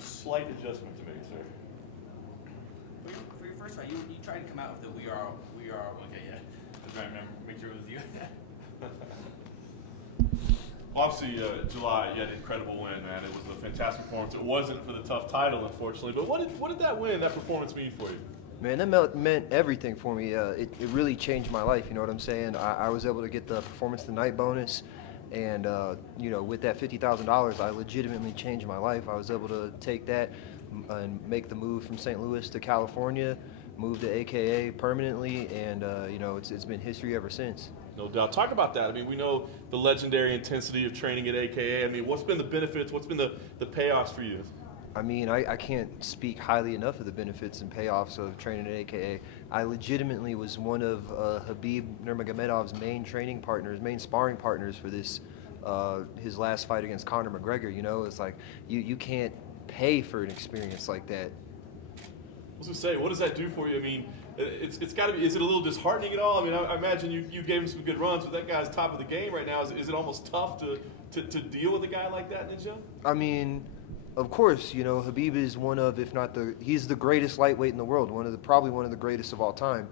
Slight adjustment to make, sir. For your first fight, you tried to come out with the we are okay, yeah. I'm trying to remember, make sure it was you. Obviously, July, you had an incredible win, man. It was a fantastic performance. It wasn't for the tough title, unfortunately. But what did that win, that performance mean for you? Man, that meant everything for me. It really changed my life, you know what I'm saying? I was able to get the performance of the night bonus, and you know, with that $50,000, I legitimately changed my life. I was able to take that and make the move from St. Louis to California, move to AKA permanently, and you know, it's been history ever since. No doubt. Talk about that. I mean, we know the legendary intensity of training at AKA. I mean, what's been the benefits? What's been the payoffs for you? I mean, I can't speak highly enough of the benefits and payoffs of training at AKA. I legitimately was one of Khabib Nurmagomedov's main training partners, main sparring partners for this, his last fight against Conor McGregor. You know, it's like you can't pay for an experience like that. I was gonna say, what does that do for you? I mean, it's got to be. Is it a little disheartening at all? I mean, I imagine you gave him some good runs, but that guy's top of the game right now. Is it almost tough to deal with a guy like that, Ninja? I mean, of course, you know, Khabib is one of, if not he's the greatest lightweight in the world, probably one of the greatest of all time.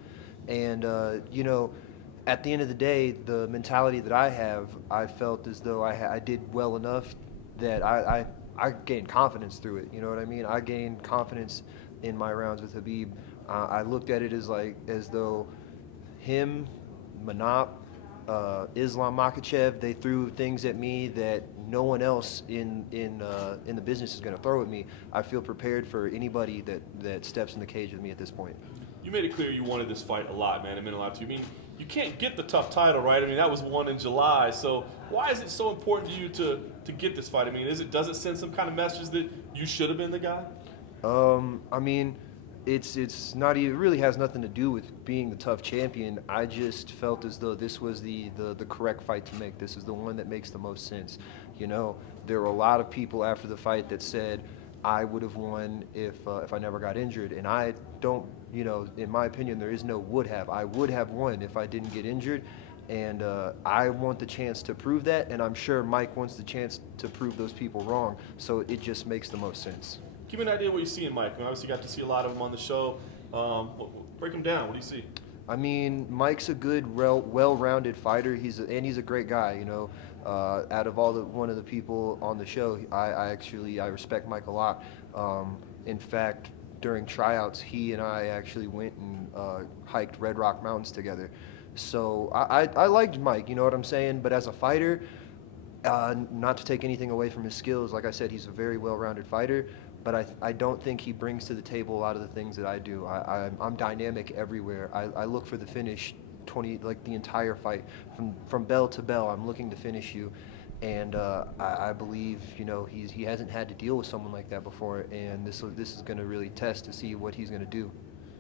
And, you know, at the end of the day, the mentality that I have, I felt as though I did well enough that I gained confidence through it. You know what I mean? I gained confidence in my rounds with Khabib. I looked at it as though him, Manap, Islam Makhachev, they threw things at me that no one else in the business is going to throw at me. I feel prepared for anybody that steps in the cage with me at this point. You made it clear you wanted this fight a lot, man. It meant a lot to you. I mean, you can't get the tough title, right? I mean, that was won in July. So why is it so important to you to get this fight? I mean, does it send some kind of message that you should have been the guy? I mean, it's not even, it really has nothing to do with being the tough champion. I just felt as though this was the correct fight to make. This is the one that makes the most sense. You know, there were a lot of people after the fight that said I would have won if I never got injured, and I don't, you know, in my opinion, there is no would have. I would have won if I didn't get injured, and I want the chance to prove that, and I'm sure Mike wants the chance to prove those people wrong, so it just makes the most sense. Give me an idea of what you see in Mike. I mean, obviously, you got to see a lot of him on the show. Break him down. What do you see? I mean, Mike's a good, well-rounded fighter. He's a great guy. You know, out of one of the people on the show, I respect Mike a lot. In fact, during tryouts, he and I actually went and hiked Red Rock Mountains together. So I liked Mike. You know what I'm saying? But as a fighter, not to take anything away from his skills, like I said, he's a very well-rounded fighter. But I don't think he brings to the table a lot of the things that I do. I'm dynamic everywhere. I look for the finish, like the entire fight, from bell to bell. I'm looking to finish you, and I believe, you know, he hasn't had to deal with someone like that before, and this is going to really test to see what he's going to do.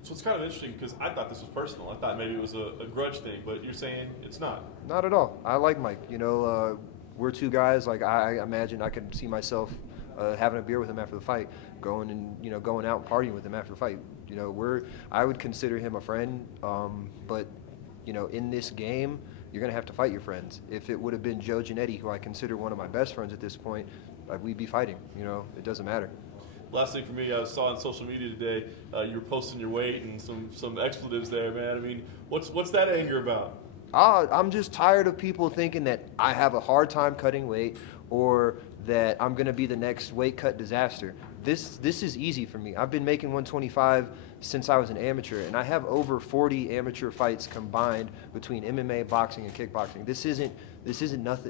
So it's kind of interesting because I thought this was personal. I thought maybe it was a grudge thing, but you're saying it's not. Not at all. I like Mike. You know, we're two guys. Like I imagine I could see myself having a beer with him after the fight, going out and partying with him after the fight. You know, I would consider him a friend, but you know, in this game, you're gonna have to fight your friends. If it would have been Joe Giannetti, who I consider one of my best friends at this point, we'd be fighting. You know, it doesn't matter. Last thing for me, I saw on social media today, you were posting your weight and some expletives there, man. I mean, what's that anger about? I'm just tired of people thinking that I have a hard time cutting weight or that I'm going to be the next weight cut disaster. This is easy for me. I've been making 125 since I was an amateur, and I have over 40 amateur fights combined between MMA, boxing, and kickboxing. This isn't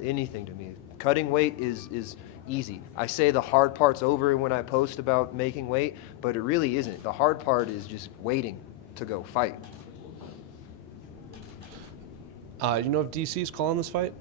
anything to me. Cutting weight is easy. I say the hard part's over when I post about making weight, but it really isn't. The hard part is just waiting to go fight. You know if DC's calling this fight?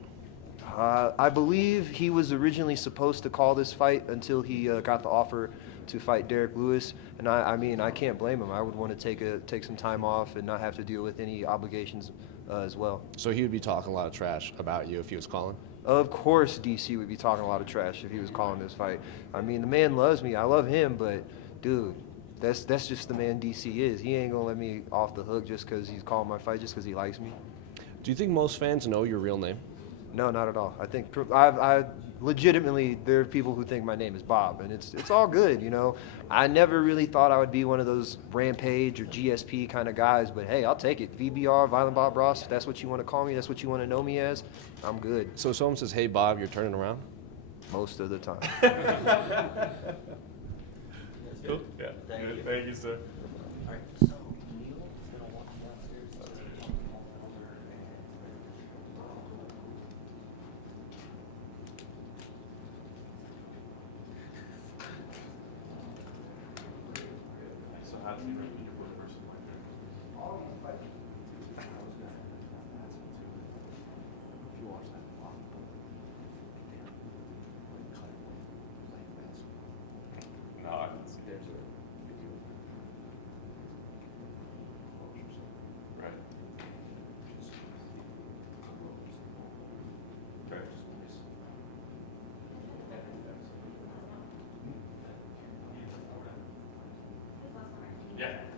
I believe he was originally supposed to call this fight until he got the offer to fight Derek Lewis, and I mean, I can't blame him. I would want to take some time off and not have to deal with any obligations as well. So he would be talking a lot of trash about you if he was calling? Of course DC would be talking a lot of trash if he was calling this fight. I mean, the man loves me. I love him, but dude, that's just the man DC is. He ain't gonna let me off the hook just because he's calling my fight, just because he likes me. Do you think most fans know your real name? No, not at all. I think I legitimately, there are people who think my name is Bob, and it's all good, you know. I never really thought I would be one of those Rampage or GSP kind of guys, but hey, I'll take it. VBR, Violent Bob Ross, if that's what you want to call me, that's what you want to know me as, I'm good. So if someone says, "Hey Bob, you're turning around." Most of the time. Cool. Yeah. Thank Good. you. Thank you, sir. All right, so Neil is gonna walk downstairs to take your phone number So how do you repeat your word person like that? If you watch that vlog, No, I didn't see there's a Right. Right. Yeah.